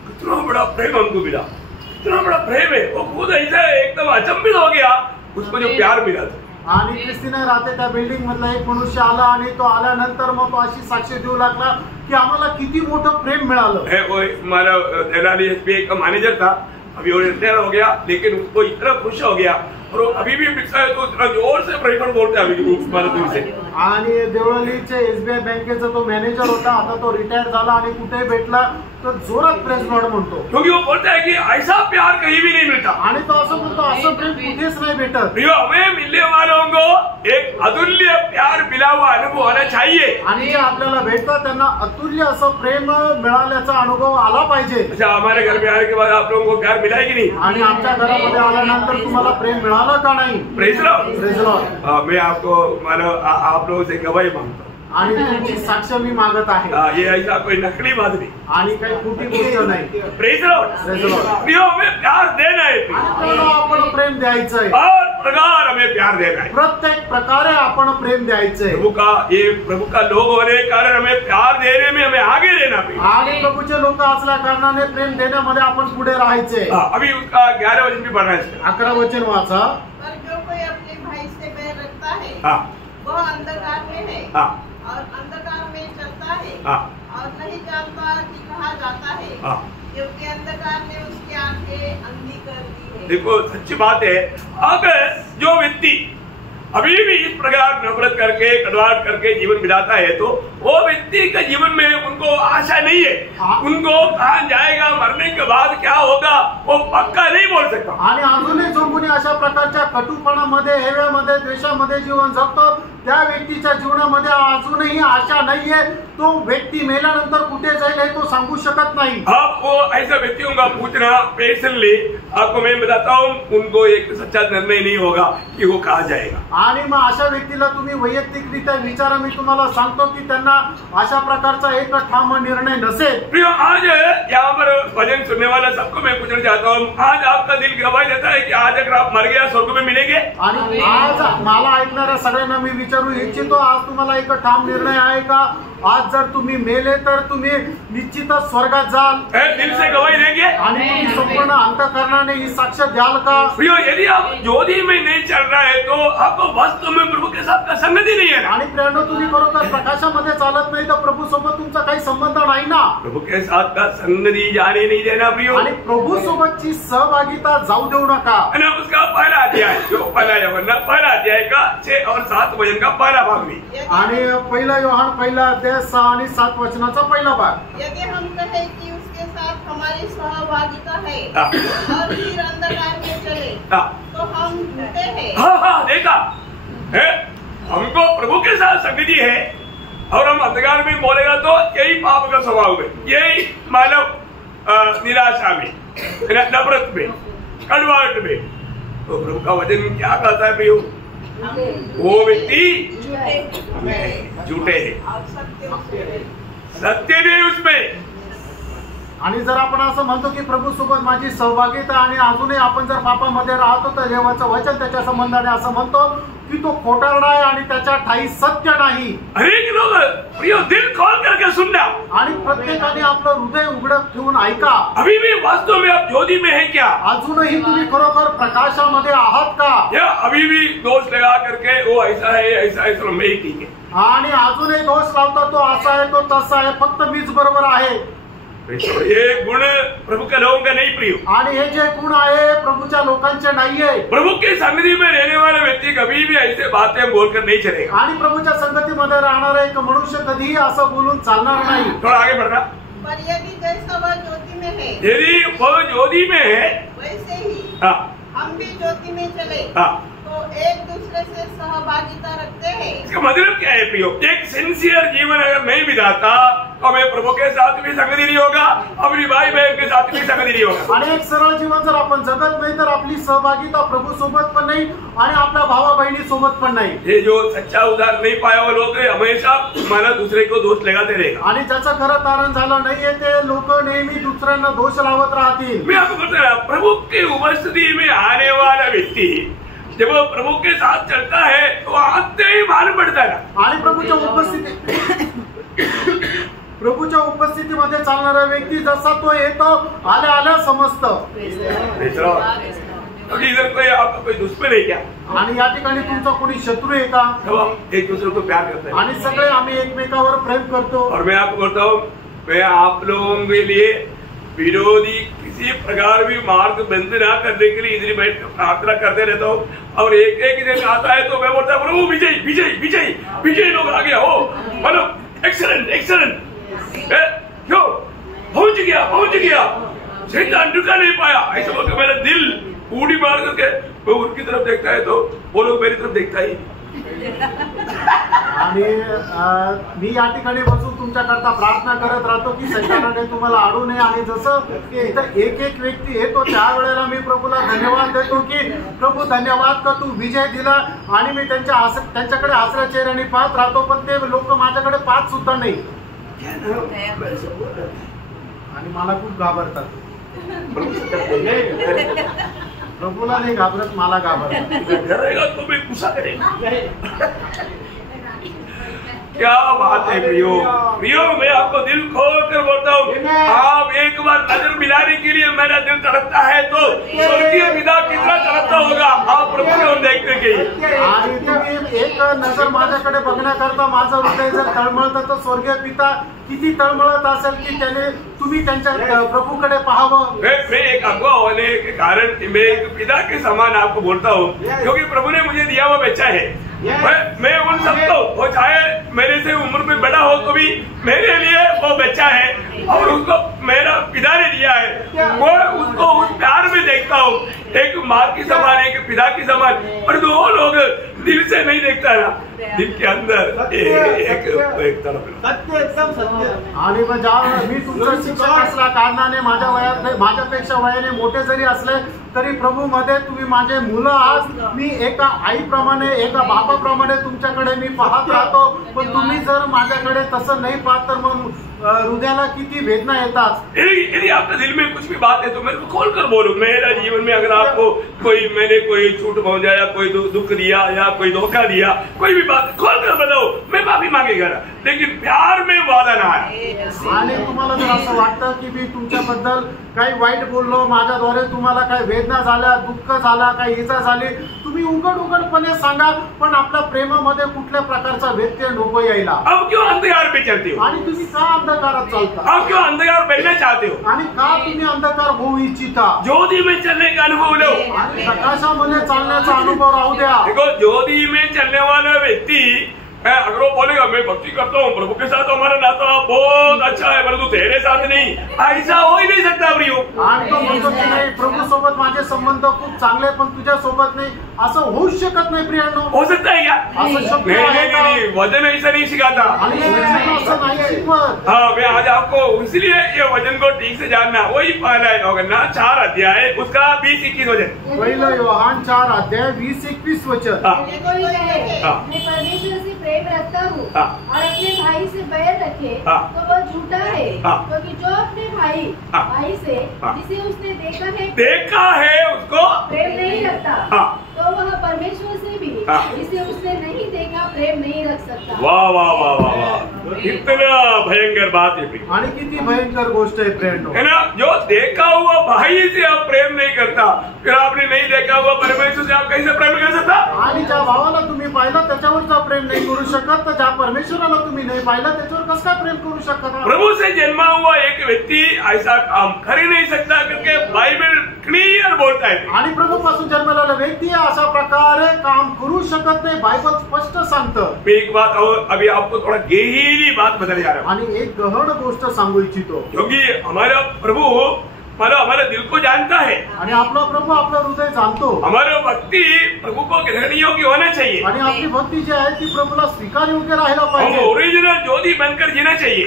कितना बड़ा प्रेम हमको मिला, कितना बड़ा प्रेम है। वो खुद ऐसा एकदम अचंभित हो गया उसको जो प्यार मिला था। आणि ख्रिस्तीने राहते त्या बिल्डिंग मधला एक मनुष्य आला आणि तो आल्यानंतर मग तो अशी साक्ष देऊ लागला की आम्हाला किती मोठं प्रेम मिळालं। वो हमारा तेनाली एक मैनेजर था, अभी वो रिटायर हो गया, लेकिन उसको इतना खुश हो गया और वो अभी भी मिलता है तो इतना जोर से प्रेम बोलते हैं अभी दूर से। आणि देवळालीचे एसबीआय बँकेचा तो मॅनेजर होता, आता तो रिटायर झाला आणि कुठे भेटला तो जोरात प्रेस लॉर्ड म्हणतो, क्योंकि वो बोलता है कि ऐसा प्यार कहीं भी नहीं मिलता। आणि तो असं म्हणतो असं प्रेम कुठेच नाही भेटत। हमें मिलने वालों को एक अतुल्य प्यार मिला हुआ अनुभव होना चाहिए। आणि जे आपल्याला भेटतं त्यांना अतुल्य असं प्रेम मिळाल्याचा अनुभव आला पाहिजे। अच्छा, हमारे घर में आने के बाद आप लोगों को प्यार मिला है कि नहीं? आणि आमच्या घरामध्ये आल्यानंतर तुम्हाला प्रेम मिळालं का नाही? Praise Lord. Praise Lord. मैं आपको मानो आप लोगों से गवाही मांगता हूँ आणि तुमची साक्ष मी मागत आहे। ये ऐसा कोई नकली बात नहीं, आणि काही खोटी गोष्ट नाही। Praise Lord. Praise Lord. प्रियो हमें प्यार देना है आपल्याला आपण प्रेम द्यायचंय, हर प्रकार हमें प्यार देना है, प्रत्येक प्रकारे आपण प्रेम द्यायचंय। प्रभु का लोग होने के कारण हमें प्यार देने में हमें आगे रहना चाहिए। आणि प्रभूचे लोक असल्या कारणाने प्रेम देण्यामध्ये आपण पुढे राहायचे। अभी उसका 11 वचन भी पढ़ना है। 11 वचन वाचा। पर जो कोई अपने भाई से बैर रखता है वह अंधकार में है और अंधकार में चलता है और नहीं जानता कि कहाँ जाता है, क्योंकि अंधकार ने उसकी आंखें अंधी कर दी है। देखो सच्ची बात है, अगर जो व्यक्ति अभी भी इस प्रकार नफरत करके कटवाट करके जीवन बिताता है तो वो व्यक्ति के जीवन में उनको आशा नहीं है, उनको कहाँ जाएगा, मरने के बाद क्या होगा वो पक्का नहीं बोल सकता। आणि अजूनही जो कोणी अशा प्रकारच्या कटुपणामध्ये, हेव्यामध्ये, द्वेषामध्ये जीवन जगतो त्या व्यक्तीच्या जीवनामध्ये अजूनही आशा नाहीये, तो व्यक्ती मेल्यानंतर कुठे जाईल हे तो सांगू शकत नाही। आप वो ऐसा व्यक्तियों का पूछना पेशेंटली, आपको मैं बताता हूँ उनको एक सच्चा निर्णय नहीं होगा कि वो कहाँ जाएगा। आणि मग अशा व्यक्तीला तुम्ही वैयक्तिकरित्या विचारा, मी तुम्हाला सांगतो की त्यांना अशा प्रकारचा एक ठाम निर्णय नसेल। प्रियो, आज यहाँ पर भजन सुनने वाला सबको मैं पूछना चाहता हूँ, आज आपका दिल गवाही देता है कि आज अगर आप मर गया स्वर्ग में मिलेंगे? आणि आज मला ऐकणाऱ्या सगळ्यांना मी विचारू इच्छितो, आज तुम्हाला एक ठाम निर्णय आहे का? आज जर तुम्ही मेले तर तुम्ही निश्चितच स्वर्गात जाल? दिल से गवाही देंगे आणि तुम्ही संपूर्ण अंतःकरणाने ही साक्ष द्याल का? प्रियो, यदि आप ज्योति में नहीं चल रहा है तो आपको वास्तव में प्रभु के साथ का संगति नहीं है। आणि प्रियानो, तुम्ही खरोखर प्रकाशामध्ये चालत नाही तर प्रभू सोबत तुमचा काही संबंध नाही ना। प्रभु के साथ का संगति जाने नहीं देना प्रियो, आणि प्रभू सोबतची सहभागिता जाऊ देऊ नका। उसका पहला अध्याय जो पहला यूहन्ना पहला अध्याय का 6 और 7 वचन का पहला भाग भी, आणि पहिला योहान पहिला अध्याय 6 आणि 7 वचनाचा पहिला भाग। यदि हम कहें कि उसके साथ हमारी सहभागिता है और फिर अंधकार में चले तो हम झूठे हैं। हाँ देखा है, हमको प्रभु के साथ संगति है और हम अंधकार में बोलेगा तो यही पाप का स्वभाव है, यही मानव निराशा में, नफरत में, कड़वाहट में। तो प्रभु का वचन क्या कहता है प्रियो? वो व्यक्ति झूठे है, सत्य नहीं उसमें। आणि जर आपण असं म्हणतो की प्रभू सोबत माझी सहभागिता आणि अजूनही आपण जर पापामध्ये राहतो तर देवाचं वचन त्याच्या संबंधाने असं म्हणतो की तो खोटारडा आहे आणि त्याच्या ठाई सत्य नाही। अनेक लोग प्रियो दिल खोल करके सुनना, आणि प्रत्येकाने आपलं हृदय उघडं ठेवून ऐका। अभी भी वास्तव में आप ज्योति में है क्या? अजूनही तुम्ही खरोखर प्रकाशामध्ये आहात का? या अभी भी दोष लगा करके वो ऐसा है ऐसा है, चलो मैं ही ठीक है, आणि अजूनही दोष लावता तो असा आहे तो तसा आहे, फक्त मीच बरोबर आहे। ये गुण प्रभु के लोगों का नहीं प्रियो। आणि हे जे गुण आहे प्रभूच्या लोकांचे नाहीये। प्रभु की संगति में रहने वाले व्यक्ति कभी भी ऐसे बातें बोलकर नहीं चलेगा। आणि प्रभूच्या संगतीमध्ये राहणारा एक मनुष्य कधीही असं बोलून चालणार नाही। थोड़ा आगे बढ़ना। पर यदि जैसा वह ज्योति में है, यदि वह ज्योति में है, वैसे ही हम भी ज्योति में चले तो एक दूसरे से सहभागिता रखते हैं। इसका मतलब क्या है प्रियो? एक सिंसियर जीवन अगर नहीं बिताता तो हमें प्रभु के साथ भी संगति नहीं होगा, अपनी भाई बहन के साथ भी संगति नहीं होगा। आणि एक सरळ जीवन जर आपण जगत नाही तर आपली सहभागिता प्रभू सोबत पण नाही आणि आपल्या भावा बहिणी सोबत पण नाही। ये जो सच्चा उद्धार नहीं पाया हुआ लोग हमेशा माना दूसरे को दोष लगाते रहेगा। आणि ज्याचं खरं तारण झालं नाहीये ते लोक नेहमी दुसऱ्यांना दोष लावत राहतील। मैं आपको बता रहा, प्रभु की उपस्थिति में आने वाला व्यक्ति जब वो प्रभू के साथ चलता है तो आते ही मालूम पड़ता है ना। आणि प्रभूच्या उपस्थितीमध्ये चालणारा व्यक्ती जसा तो येतो आल्या आल्या समजतं। इधर कोई आपका कोई दुश्मन है क्या? आणि या ठिकाणी तुमचा कोणी शत्रू आहे का? एक दूसरे को प्यार करते हैं आणि सगळे आम्ही एकमेकावर प्रेम करतो। और मैं आपको बोलता हूँ, मैं आप लोगों के लिए विरोधी किसी प्रकार भी मार्ग बंद ना करने के लिए इधर बैठ कर प्रार्थना करते रहता हूँ। और एक एक दिन आता है तो मैं बोलता हूँ प्रभु विजय विजय विजय विजय लोग आगे हो, मतलब एक्सलेंट एक्सलेंट, क्यों पहुंच गया, शैतान रुका नहीं पाया। ऐसा बोलकर मेरा दिल पूरी मार करके वो उनकी तरफ देखता है तो वो लोग मेरी तरफ देखता ही। आणि मी या ठिकाणी बसून तुमच्याकरता प्रार्थना करत राहतो की शैतानाने तुम्हाला अडू नये। आणि जसं इथं एक एक व्यक्ती येतो त्या वेळेला मी प्रभूला धन्यवाद देतो की प्रभू धन्यवाद का तू विजय दिला। आणि मी त्यांच्याकडे हसऱ्या चेहऱ्याने पाहत राहतो, पण ते लोक माझ्याकडे पाहत सुद्धा नाही आणि मला खूप घाबरतात। प्रभूला नहीं घाबरत, मला घाबरत। तो मैं गुस्सा करेगा। क्या बात है प्रियो, प्रियो मैं आपको दिल खोल कर बोलता हूँ, आप एक बार नजर मिलाने के लिए मेरा दिल तड़पता है तो स्वर्गीय पिता कितना तड़पता होगा आप प्रभू को देखने के लिए। आणि तुम्ही एक नजर माझ्याकडे बघण्याकरता माझं हृदय जर तळमळतं तर स्वर्गीय पिता किती तळमळत असेल की त्याने तुम्ही त्यांच्या प्रभूकडे पाहावं। मैं एक अगुआ होने के कारण मैं एक पिता के समान आपको बोलता हूँ, क्योंकि प्रभु ने मुझे दिया वो बच्चा है। मैं उन सबको, वो चाहे मेरे से उम्र में बड़ा हो तो भी मेरे लिए वो बच्चा है और उसको मेरा पिता ने दिया है। वो उसको उस प्यार में देखता हूँ, एक माँ की समान एक पिता की समान। पर दो लोग दिल से नहीं देखता ना, दिल के अंदर एक तरफ सत्य एकदम सत्य। आणि मी तुमचा शिक्षक असला कारणाने माझ्यापेक्षा वयाने मोठे जरी असले तरी प्रभू मध्ये तुम्ही माझे मुलं आहात। मी एका आईप्रमाणे एका बापाप्रमाणे तुमच्याकडे मी पाहत राहतो, पण तुम्ही जर माझ्याकडे तसं नाही पाहत तर मग हृदयाला किती वेदना येतात। यदि आपके दिल में कुछ भी बात है तो मेरे को खोल कर बोलो। मेरा जीवन में अगर आपको मैंने कोई छूट पहुंचाया, कोई दुख दिया या कोई धोखा दिया, कोई भी बात खोल कर बताओ, मैं माफी मांगेगा, लेकिन प्यार में वादा ना आया। आणि तुम्हाला जर असं वाटतं की मी तुमच्याबद्दल काही वाईट बोललो, माझ्याद्वारे तुम्हाला काही वेदना झाल्या, दुःख झाला, काही इजा झाली, तुम्ही उघडपणे सांगा, पण आपल्या प्रेमामध्ये कुठल्या प्रकारचा व्यत्यय नको यायला। अब क्यों अंधकार में चलते हो? आणि तुम्ही का अंधकारात चालता? अब क्यों अंधकार बनना चाहते हो? आणि का तुम्ही अंधकार होऊ इच्छिता? ज्योति में चलने का अनुभव लो, आणि प्रकाशामध्ये चालण्याचा अनुभव राहू द्या। देखो ज्योति में चलने वाला व्यक्ति अगर वो बोलेगा मैं भक्ति करता हूँ, प्रभु के साथ हमारा नाता बहुत अच्छा है, परंतु तेरे साथ नहीं, ऐसा हो ही नहीं सकता प्रियो। आणि तो म्हणतो की नाही प्रभू सोबत माझे संबंध खूप चांगले पण तुझ्या सोबत नाही, असं होऊच शकत नाही प्रियांनो। हो सकता है क्या? असं शक्य नहीं आहे नहीं का? नहीं, वजन ऐसा नहीं सिखाता। आणि असं नाही शिकवत। हाँ, मैं आज आपको इसलिए ये वजन को ठीक से जानना, वही पहला है योगन्ना 4 अध्याय उसका 20-21 वजन। पहिलं योहान 4 अध्याय 20-21 वचन। कोई कहे मैं परमेश्वर से प्रेम रखता हूँ और अपने भाई से बैर रखे तो वह झूठा है, क्योंकि जो अपने भाई से जिसे उसने देखा है उसको प्रेम नहीं रखता, तो वह परमेश्वर से भी जिसे उसने नहीं देखा प्रेम नहीं रख सकता। वाह वाह वाह वाह वाह, कितना भयंकर बात है प्रिय। आणि किती भयंकर गोष्ट आहे प्रियांनो, है ना? जो देखा हुआ भाई से आप प्रेम नहीं करता, फिर आपने नहीं देखा हुआ परमेश्वर से आप कैसे प्रेम कर सकता? आणि ज्या भावाला तुम्ही पाहिलं त्याच्यावरचा प्रेम नाही करू शकत, तर ज्या परमेश्वराला तुम्ही नाही पाहिलं त्याच्यावर कसं काय प्रेम करू शकता? प्रभु से जन्मा हुआ एक व्यक्ति ऐसा काम कर ही नहीं सकता, क्योंकि बाइबल क्लियर बोलता है। आणि प्रभू पासून जन्मलेला व्यक्ती अशा प्रकारे काम करू शकत नाही, बायबल स्पष्ट सांगतं। मैं एक बात और अभी आपको थोड़ा गहरी बात बताने जा रहा हूँ, आणि एक गहन गोष्ट सांगू इच्छितो, क्योंकि हमारा प्रभु हमारा दिल को जानता है, आणि आपला प्रभू आपलं हृदय जाणतो, हमारा भक्ति प्रभु को ग्रहण योग्य होना चाहिए, आणि आपली भक्ती जी आहे ती प्रभूला स्वीकार योग्य राहायला हम पाहिजे। ओरिजिनल ज्योति बनकर जीना चाहिए,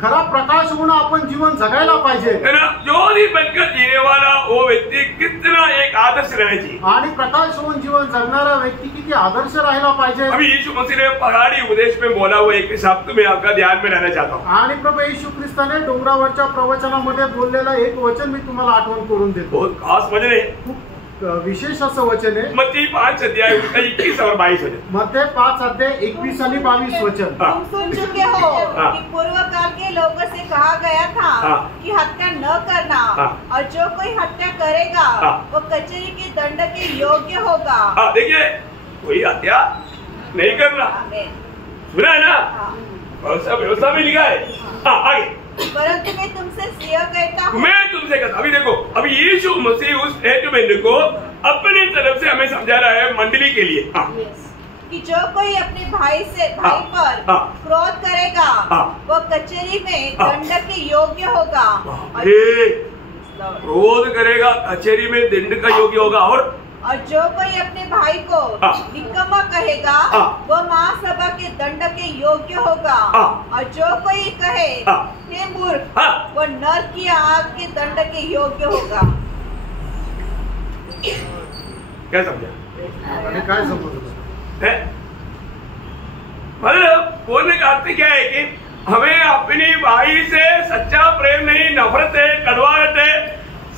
खरा प्रकाश होऊन आपण जीवन जगायला पाहिजे। है ना? ज्योति बनकर जीने वाला वो व्यक्ति कितना एक आदर्श रहना चाहिए। आणि प्रकाश होऊन जीवन जगणारा व्यक्ती किती आदर्श राहायला पाहिजे। अभी यीशु मसीह ने पहाड़ी उपदेश में बोला हुआ एक शब्द में आपका ध्यान में रहना चाहता हूँ। आणि प्रभू येशू ख्रिस्ताने डोंगरावरच्या प्रवचनामध्ये बोललेलं एक वचन मी तुम्हाला आठवण करून देतो। बहुत खास वचन है, खूप विशेष असं वचन आहे, मत्ती 5 अध्याय उसका 21 और 22 वचन। मध्ये 5 अध्याय 21 आणि 22 वचन। तुम सुन चुके हो कि पूर्व काल के लोगों से कहा गया था कि हत्या न करना, और जो कोई हत्या करेगा वो कचहरी के दंड के योग्य होगा। देखिए, कोई हत्या नहीं करना, सुना है ना? व्यवस्था में लिखा है। आगे, परंतु मैं तुमसे यह कहता हूँ, मैं तुमसे कहता, अभी देखो, अभी यीशु मसीह उस स्टेटमेंट को अपनी तरफ से हमें समझा रहा है मंडली के लिए, कि जो कोई अपने भाई पर क्रोध करेगा वो कचहरी में दंड के योग्य होगा। क्रोध करेगा कचहरी में दंड का योग्य होगा। और जो कोई अपने भाई को निकम्मा कहेगा वो महासभा के दंड के योग्य होगा। और जो कोई कहे हे मूर्ख, वो नरक की आग के दंड के योग्य होगा। क्या समझा? काय समजलं? मतलब बोलने का अर्थ क्या है कि हमें अपनी भाई से सच्चा प्रेम नहीं, नफरत है, कड़वाहट है,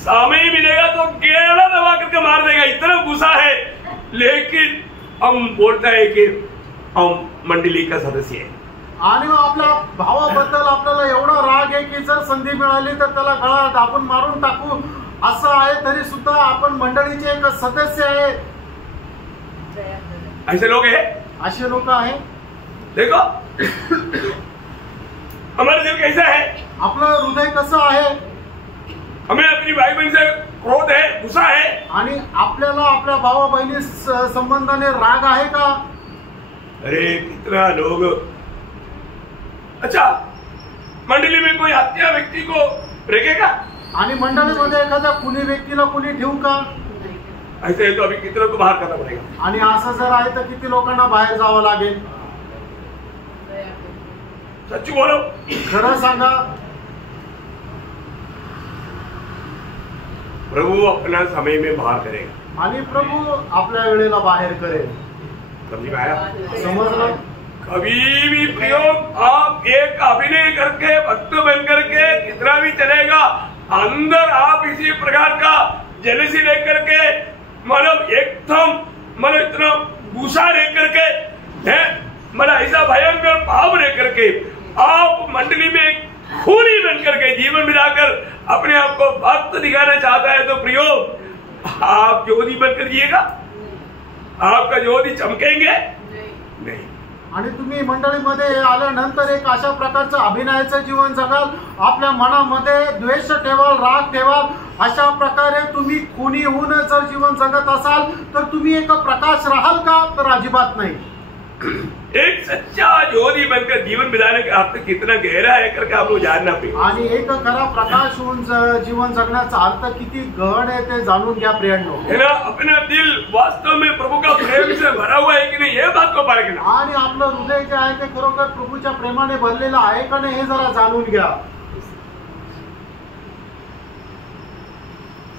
समय मिलेगा तो गेड़ा दबा करके मार देगा, इतना गुस्सा है। लेकिन हम बोलता है कि हम मंडली का सदस्य है, आणि मग आपल्या भावाबद्दल आपल्याला एवढा राग आहे की जर संधी मिळाली तर त्याला गळात आपण मारून टाकू असं आहे, तरी सुद्धा आपण मंडळीचे एक सदस्य आहे। ऐसे लोग हैं, असे लोक आहेत। देखो हमारा दिल कैसा है, आपलं हृदय कसं आहे, हमें अपनी भाई बहन से क्रोध है, गुस्सा है, आणि आपल्याला आपल्या भावा बहिणी संबंधाने राग आहे का? अरे कितना लोग, अच्छा मंडली में कोई हत्या व्यक्ति को रखेगा, आणि मंडळीमध्ये एखाद्या कुणी व्यक्तीला कुणी ठेवू का? ऐसे है तो अभी कितना को बाहर करना पड़ेगा। आणि असं जर आहे तर किती लोकांना बाहेर जावं लागेल? सच्ची बोलो, खरं सांगा। प्रभु अपना समय में बाहर करेगा, आणि प्रभु आपल्या वेळेला बाहेर करेल। समझ में आया? समजलं? कभी भी प्रयोग आप एक अभिनय करके भक्त बन करके कितना भी चलेगा, अंदर आप इसी प्रकार का जेलसी लेकर के मतलब एकदम मतलब इतना गुस्सा लेकर के है, मतलब ऐसा भयंकर भाव लेकर के आप मंडली में एक खूनी बन करके जीवन मिलाकर अपने आप को भक्त दिखाना चाहता है, तो प्रियो आप ज्योति बनकर जिएगा, आपका ज्योति चमकेंगे नहीं। आणि तुम्ही मंडळीमध्ये आल्यानंतर एक अशा प्रकारचं अभिनयाचं जीवन जगाल, आपल्या मनामध्ये द्वेष ठेवाल, राग ठेवाल, अशा प्रकारे तुम्ही कोणी होऊन जर जीवन जगत असाल तर तुम्ही एक प्रकाश राहाल का? तर अजिबात नाही। एक सच्चा ज्योति बनकर जीवन बिताने का अर्थ कितना गहरा है करके आप लोग जानना पड़ेगा। आणि एक खरा प्रकाश होऊन जीवन जगण्याचा अर्थ किती गहन आहे ते जाणून घ्या प्रियांनो। है ना, अपना दिल वास्तव में प्रभु का प्रेम से भरा हुआ है कि नहीं, ये बात को परखना। आणि आपलं हृदय जे आहे ते खरोखर प्रभूच्या प्रेमाने भरलेलं आहे का नाही हे जरा जाणून घ्या।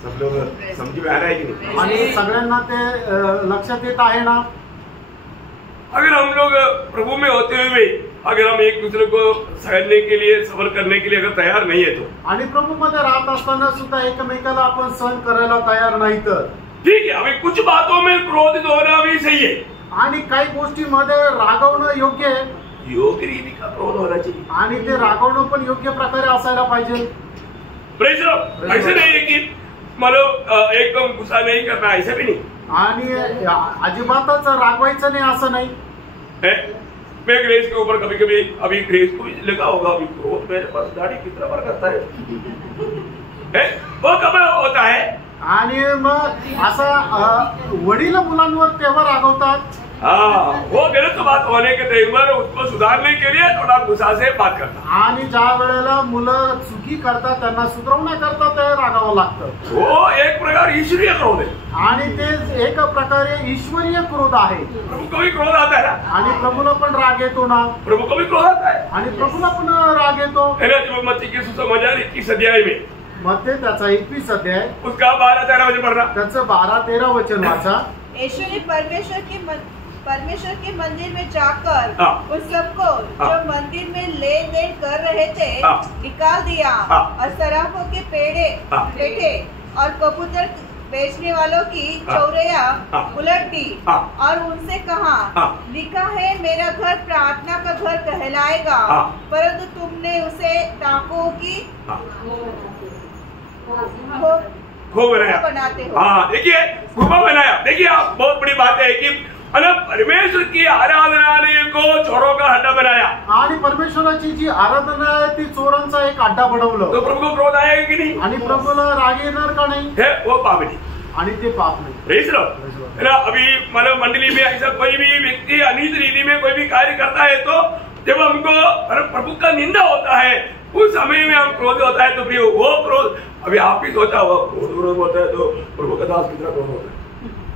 सब लोग समझ में आ रहा है कि नहीं? आणि सगळ्यांना ते लक्षात येत आहे ना। अगर हम लोग प्रभु में होते हुए अगर हम एक दूसरे को सहने के लिए, सबर करने के लिए अगर तैयार नहीं है तो, आणि प्रभू मध्ये राहत असताना सुद्धा एकमेकाला आपण सहन करायला तयार नाही तर ठीक है, अभी कुछ बातों में क्रोधित होना भी सही है, आणि काही गोष्टीमध्ये रागवणं योग्य आहे योग्य रीति का क्रोध होना चाहिए, आणि ते रागवणं पण योग्य प्रकारे असायला पाहिजे। Praise Lord. ऐसे नहीं है कि मतलब एकदम गुस्सा नहीं करना, ऐसे भी नहीं आणि अजिबातच रागवायचं नाही असं नाही है। मैं ग्रेस के ऊपर कभी कभी, अभी ग्रेस को भी लगा होगा, अभी क्रोध मेरे पास दाढ़ी कितना बार करता है वो कब होता है। आणि मग असं वडील मुलांवर तेव्हा रागवतात, हाँ, वो गलत बात होने के टाइम पर उसको सुधारने के लिए थोड़ा गुस्सा से बात करना। आणि ज्या वेळेला मुलं चुकी करतात त्यांना सुधारण्याकरता ते रागावं लागतं, वो एक प्रकार ईश्वरीय क्रोध है, आणि ते एक प्रकारे ईश्वरीय क्रोध आहे। प्रभु को भी क्रोध आता है ना, आणि प्रभूला पण राग येतो ना, प्रभु को भी क्रोध आता है, आणि प्रभूला पण राग येतो। है ना। जब मत्ती की सुसमाचार 21 अध्याय में मग ते त्याचा 21 अध्याय उसका 12-13 वचन पढ़ना, त्याचं 12-13 वचन वाचा। यीशु ने परमेश्वर के मंदिर में जाकर उन सबको जो मंदिर में लेन देन कर रहे थे निकाल दिया, और सराफों के पेड़े और कबूतर बेचने वालों की चौरैया उलट दी, और उनसे कहा, लिखा है मेरा घर प्रार्थना का घर कहलाएगा, परंतु तुमने उसे डाकुओं की खो बनाते हो। हाँ, देखिए खुबा बनाया। देखिए आप, बहुत बड़ी बात है कि परमेश्वर की आराधनालय को चोरों का अड्डा बनाया, आणि परमेश्वराची जी आराधना आहे ती चोरांचा एक अड्डा बनवलं, तो प्रभु को क्रोध आएगा कि नहीं, आणि प्रभूला राग येणार का नाही, है वो पाप नहीं, आणि ते पाप नाही। Praise Lord. है ना, अभी मानव मंडली में ऐसा कोई भी व्यक्ति अनित रीति में कोई भी कार्य करता है तो जब हमको प्रभु का निंदा होता है उस समय में हम क्रोध होता है, तो फिर वो क्रोध, अभी आप ही सोचा हुआ क्रोध होता है तो प्रभु का दास कितना क्रोध होता है।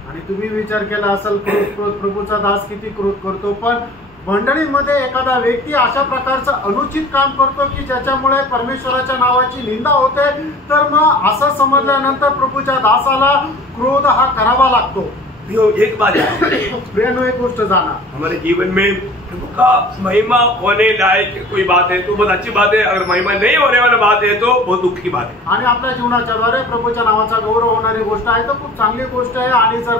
आणि तुम्ही विचार केला असेल क्रोध प्रभूचा दास किती क्रोध करतो, पण मंडळीमध्ये एखादा व्यक्ती अशा प्रकारचं अनुचित काम करतो की ज्याच्यामुळे परमेश्वराच्या नावाची निंदा होते, तर मग असं समजल्यानंतर प्रभूच्या दासाला क्रोध हा करावा लागतो। एक बात है, प्रियांनो, एक गोष्ट जाना, हमारे जीवन में प्रभु का महिमा होने लायक कोई बात है तो बहुत अच्छी बात है, अगर महिमा नहीं होने वाली बात है तो बहुत दुख की बात है। आणि आपल्या जीवनाच्या द्वारे प्रभूच्या नावाचा गौरव होणारी गोष्ट आहे तर खूप चांगली गोष्ट आहे, आणि जर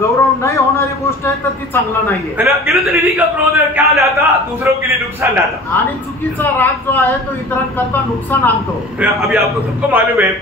गौरव नाही होणारी गोष्ट आहे तर ती चांगलं नाहीये। गलत रीति का क्रोध क्या लाता, दूसरों के लिए नुकसान लाता, आणि चुकीचा राग जो आहे तो इतरांकरता नुकसान आणतो। अभी आपको सबको मालूम है,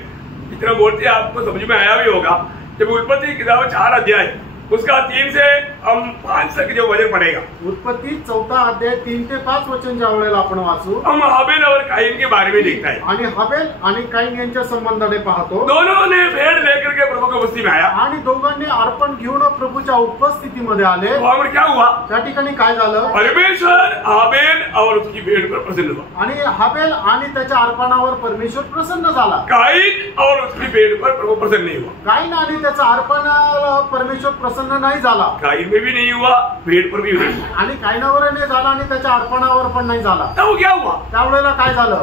इतना बोलते आपको समझ में आया भी होगा, जब उत्पत्ति की किताब 4 अध्याय उसका 3 से हम 5 तक जो वचन पड़ेगा, उत्पत्ति 4 अध्याय 3 ते 5 वचन ज्या वेळेला आपण वाचू, हम हाबेल और कायीन के बारे में देखता है, आणि हबेल आणि कायीन यांच्या संबंधाने पाहतो। दोनों ने भेड़ लेकर के प्रभु की उपस्थिति में आया, आणि दोघांनी अर्पण घेऊन प्रभूच्या उपस्थितीमध्ये आले। वहां पर क्या हुआ, त्या ठिकाणी काय झालं, परमेश्वर हाबेल और उसकी भेड़ पर प्रसन्न हुआ, आणि हबेल आणि त्याच्या अर्पणावर परमेश्वर प्रसन्न झाला, कायीन और उसकी भेड़ पर प्रभु प्रसन्न नहीं हुआ। कायीन आणि त्याच्या अर्पणाला परमेश्वर प्रसन्न नाही झाला, कायीन में भी नहीं हुआ, भेड़ पर भी नहीं हुआ, आणि कायनावर नाही झाला आणि त्याच्या अर्पणावर पण नाही झाला। तब क्या हुआ, त्यावेळेला काय झालं,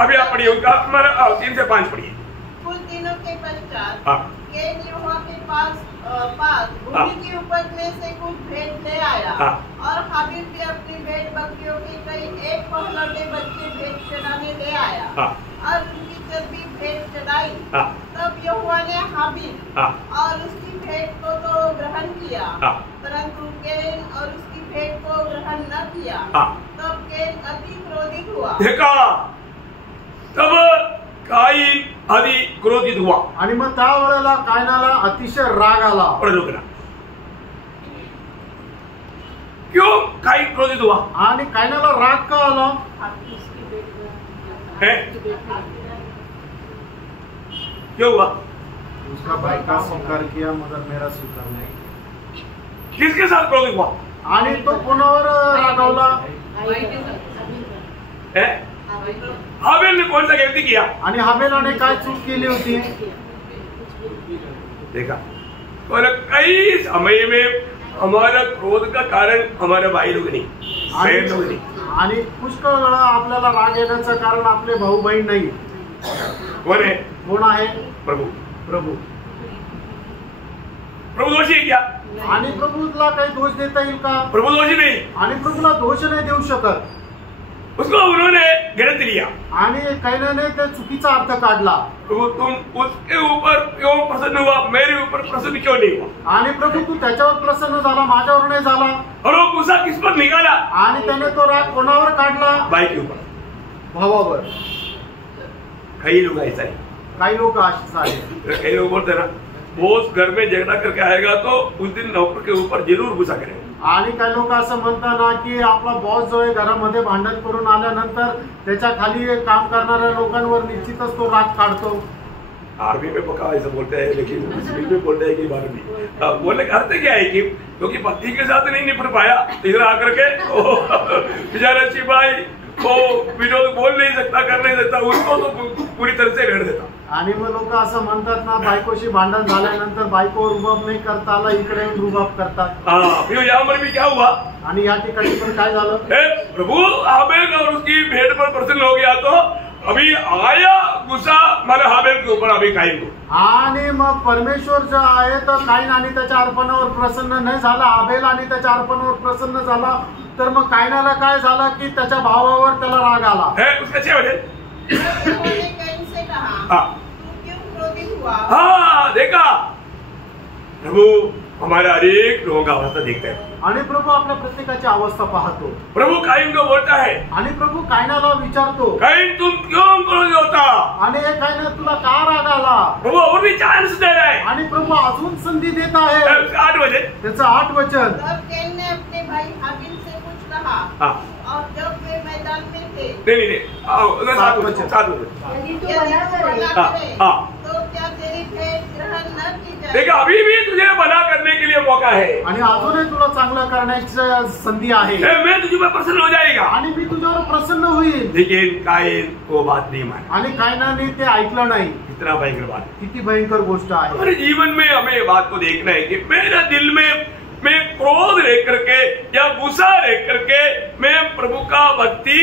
अभी आप पढ़िए उसका 3 से 5 पढ़िए। कुछ दिनों के पश्चात हाँ। कैन यहोवा के पास भूमि की उपज में से कुछ भेंट ले आया, और हाबिल भी अपनी भेंट बकरियों के कई एक पहलौठे बच्चे भेंट चढ़ाने ले आया, और उनकी चर्बी भेंट चढ़ाई। तब यहोवा ने हाबिल और उसकी भेंट को तो ग्रहण किया, परंतु कैन और उसकी भेंट को ग्रहण न किया। तब कैन अति क्रोधित हुआ। देखा, तब कायीन अति क्रोधित हुआ, आणि मग त्यावेळेला कायनाला अतिशय राग आला। क्यों कायीन क्रोधित हुआ, आणि कायनाला राग का आला, क्यों हुआ, उसका भाई का स्वीकार किया मगर मेरा स्वीकार नहीं। किसके साथ क्रोधित हुआ, आणि तो कोणावर रागावला? हाबेल ने कौन सा गलती किया? आणि हाबेलाने काय चूक केली होती? देखा, और कई समय में हमारा क्रोध का कारण हमारे भाई लोग नहीं, बहन लोग नहीं। आणि पुष्कळ वेळा आपल्याला राग येण्याचं कारण आपले भाऊ बहीण नाही। कौन है? कोण आहे? प्रभु। प्रभु। प्रभु दोषी है क्या? आणि प्रभूला काही दोष देता येईल का? प्रभु दोषी नहीं। आणि प्रभूला दोष नाही देऊ शकत। उसको उन्होंने गलत लिया आणि कैनाने ते चुकीचा अर्थ काढला। प्रभु तुम उसके ऊपर क्यों प्रसन्न हुआ, मेरे ऊपर प्रसन्न क्यों नहीं हुआ? आणि प्रभू तू त्याच्यावर प्रसन्न झाला, माझ्यावर नाही झाला। और वो गुस्सा किस पर निकाला? आणि त्याने तो राग कोणावर काढला? भाई के ऊपर, भावावर। कई लोग ऐसा है, काही लोक अशीच आहेत। कई लोग बोलते हैं ना, बॉस घर में झगड़ा करके आएगा तो उस दिन नौकर के ऊपर जरूर गुस्सा करेगा। आणि काही लोक असं म्हणतात ना की आपला बॉस जो आहे घरामध्ये भांडण करून आल्यानंतर त्याच्या खाली काम करणाऱ्या लोकांवर निश्चितच तो राग काढतो। आर्मी में पक्का ऐसा बोलते हैं, लेकिन सिविल में बोलते हैं कि बारहवीं बोलने का अर्थ क्या है कि क्योंकि पति के साथ नहीं निपट पाया इधर आकर के बेचारा सिपाही वो विरोध बोल नहीं सकता, कर नहीं सकता, उसको तो पूरी तरह से रेड़ देता। आणि मग लोक असं म्हणतात ना, बायकोशी भांडण झाल्यानंतर बायको रुबाब नाही करता आला, इकडे येऊन रुबाब करतात। फिर यहाँ पर भी क्या हुआ? आणि या ठिकाणी पण काय झालं? प्रभु हाबेल और उसकी भेंट पर प्रसन्न हो गया तो अभी आया गुस्सा मारे हाबेल के ऊपर, अभी कायन को। आणि मग परमेश्वर जो आहे तर कायन आणि त्याच्या अर्पणावर प्रसन्न नाही झाला, हाबेल आणि त्याच्या अर्पणावर प्रसन्न झाला, तर मग कायनाला काय झालं की त्याच्या भावावर त्याला राग आला। उसका क्या वजह? कहा तू क्यों क्रोधित हुआ? हाँ देखा, प्रभु हमारे हर एक लोगों का अवस्था देखता है। आणि प्रभू आपल्या प्रत्येकाची अवस्था पाहतो। प्रभु कायन को बोलता है, आणि प्रभू कायनाला विचारतो, कायन तुम क्यों क्रोधित होता? आणि हे कायना तुला का राग आला? प्रभु और भी चांस दे रहा है। आणि प्रभू अजून संधी देत आहे। 8 बजे त्याचं 8 वचन। तब कैन ने अपने भाई हाबिल से कुछ कहा, और जब वे मैदान में थे, नहीं 7 बजे यदि तू भला करे तो क्या तेरी भेंट ग्रहण न की जाए? देखा, अभी भी तुझे भला करने के लिए मौका है, आणि अजूनही तुला चांगलं करण्याची संधी आहे। मैं तुझे पर प्रसन्न हो जाएगा। आणि मी तुझ्यावर प्रसन्न होईल। लेकिन कायन वो बात नहीं मानी। आणि कायनाने ते ऐकलं नाही। इतना भयंकर बात, किती भयंकर गोष्ट आहे। हमारे जीवन में हमें ये बात को देखना है कि मेरे दिल में मैं क्रोध रह करके या गुस्सा रह करके मैं प्रभु का भक्ति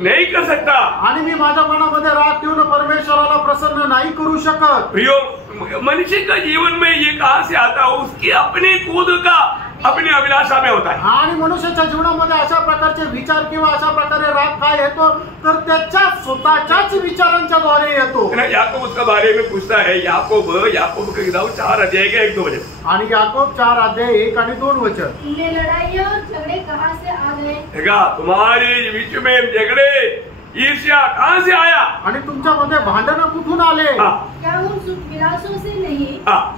नहीं कर सकता। आणि मी माझ्या मनामध्ये राग ठेवून परमेश्वराला प्रसन्न नाही करू शकत। प्रियो, मनुष्य का जीवन में ये कहां से आता है? उसकी अपनी खुद का अपनी अभिलाषा में होता है। आणि मनुष्याच्या जीवनामध्ये अशा प्रकारचे विचार किंवा अशा प्रकारे राग काय येतो तर त्याच्या स्वतःच्याच विचारांच्या द्वारे येतो। याकूब उसका बारे में पूछता है, याकूब का किताब 4 अध्याय के 1-2 वचन। आणि याकूब 4 अध्याय 1 आणि 2 वचन। इनमें लड़ाइयाँ और झगड़े कहाँ से आ गए? देखा, तुम्हारे बीच में झगड़े ईर्ष्या कहां से आया? आणि तुमच्यामध्ये भांडण कुठून आले? क्या उन सुख विलासों से नहीं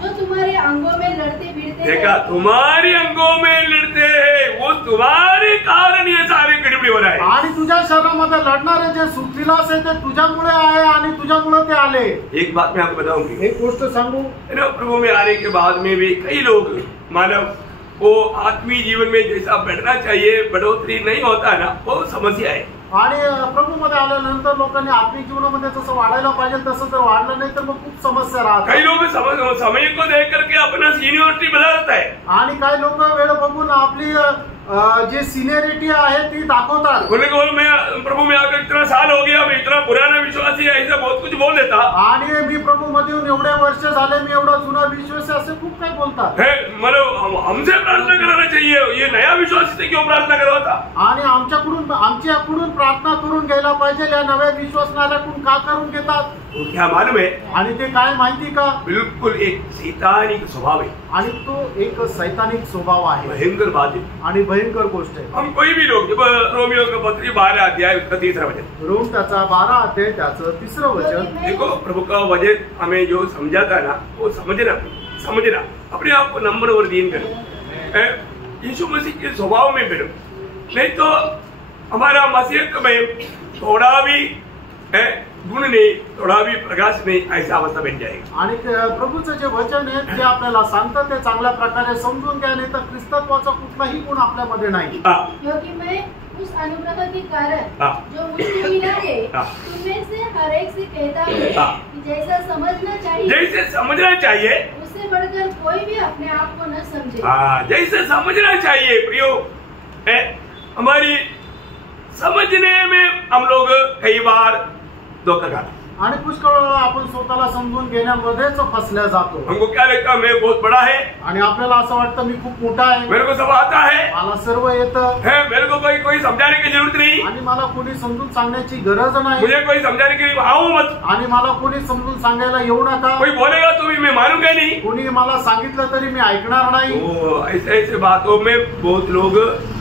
जो तुम्हारे अंगों में लड़ते भिड़ते? देखा, तुम्हारे अंगों में लड़ते हैं, वो तुम्हारे कारण ये सारे गड़बड़ी हो रहा है। आणि तुझ्या शरीरामध्ये लढणारे जे सुख विलास आहे ते तुझ्यामुळे आहे आणि तुझ्यामुळे ते आले। एक बात मैं आपको बताऊंगी, एक गोष्ट सांगू, प्रभु में आने के बाद में भी कई लोग मानव वो आत्मीय जीवन में जैसा बढ़ना चाहिए बढ़ोतरी नहीं होता ना, वो समस्या है। आणि प्रभूमध्ये आल्यानंतर लोकांनी आत्मिक जीवनामध्ये जसं वाढायला पाहिजे तसं जर वाढलं नाही तर मग खूप समस्या राहतात। कई लोग समय को देख करके अपना सीनियरिटी बदलता है। आणि काही लोक वेळ बघून आपली जे सिनियरिटी आहे ती दाखवतात। मैं प्रभु में आकर इतना साल हो गया, मैं इतना पुराना विश्वासी है, ऐसा बहुत कुछ बोल देता। आणि मी प्रभू मध्ये येऊन एवढे वर्ष झाले, मी एवढा जुना विश्वासी, असे खूप काही बोलतात। हमसे प्रार्थना कराना चाहिए, ये नया विश्वासी से क्यों प्रार्थना करवाता? आणि आमच्याकडून प्रार्थना करून घ्यायला पाहिजे, या नव्या विश्वासणाऱ्याकडून का करून घेतात? क्या मालूम है? आणि ते काय माहिती का? बिलकुल एक शैतानिक स्वभाव है। आणि तो एक सैतानिक स्वभाव आहे, भयंकर बात है आणि भयंकर गोष्ट आहे। हम कोई भी लोग, जब रोमियो का पत्री 12 अध्याय उसका 3रा वचन, रोम त्याचा 12 अध्याय त्याचं 3रं वचन। देखो, प्रभु का वचन हमें जो समझाता है ना, वो समझना अपने आप को नंबर और दीन करो, यीशु मसीह के स्वभाव में फिरो, नहीं तो हमारा मसीह में थोड़ा भी गुण नहीं, थोड़ा भी प्रकाश नहीं, ऐसा अवस्था बन जाएगी। आणि प्रभूचं जे वचन आहे जे आपल्याला सांगतं ते चांगल्या प्रकारे समजून घ्या, नाही तर ख्रिस्तत्वाचा कुठलाही गुण आपल्यामध्ये नाही। क्योंकि मैं उस अनुग्रह के कारण जो मुझे मिला है तुममें से हर एक से कहता हूँ कि जैसा समझना चाहिए उससे बढ़कर कोई भी अपने आप को न समझे। जैसे समझना चाहिए प्रियो, हमारी समझने में हम लोग कई बार धोखा खाते, आणि पुष्कळ वेळा आपण स्वतःला समजून घेण्यामध्येच फसल्या जातो। हमको क्या लगता है मैं बहुत बड़ा है, आणि आपल्याला असं वाटतं मी खूप मोठा आहे, मेरे को सब आता है, मला सर्व येतं है, मेरे को कोई समझाने की जरूरत नहीं, आणि मला कोणी समजून सांगण्याची गरज नाही, मुझे कोई समझाने के लिए आओ मत, आणि मला कोणी समजून सांगायला येऊ नका, कोई बोलेगा तो भी मैं मानूंगा नहीं, कोणी मला सांगितलं तरी मी ऐकणार नाही। ऐसे बातों में बहुत लोग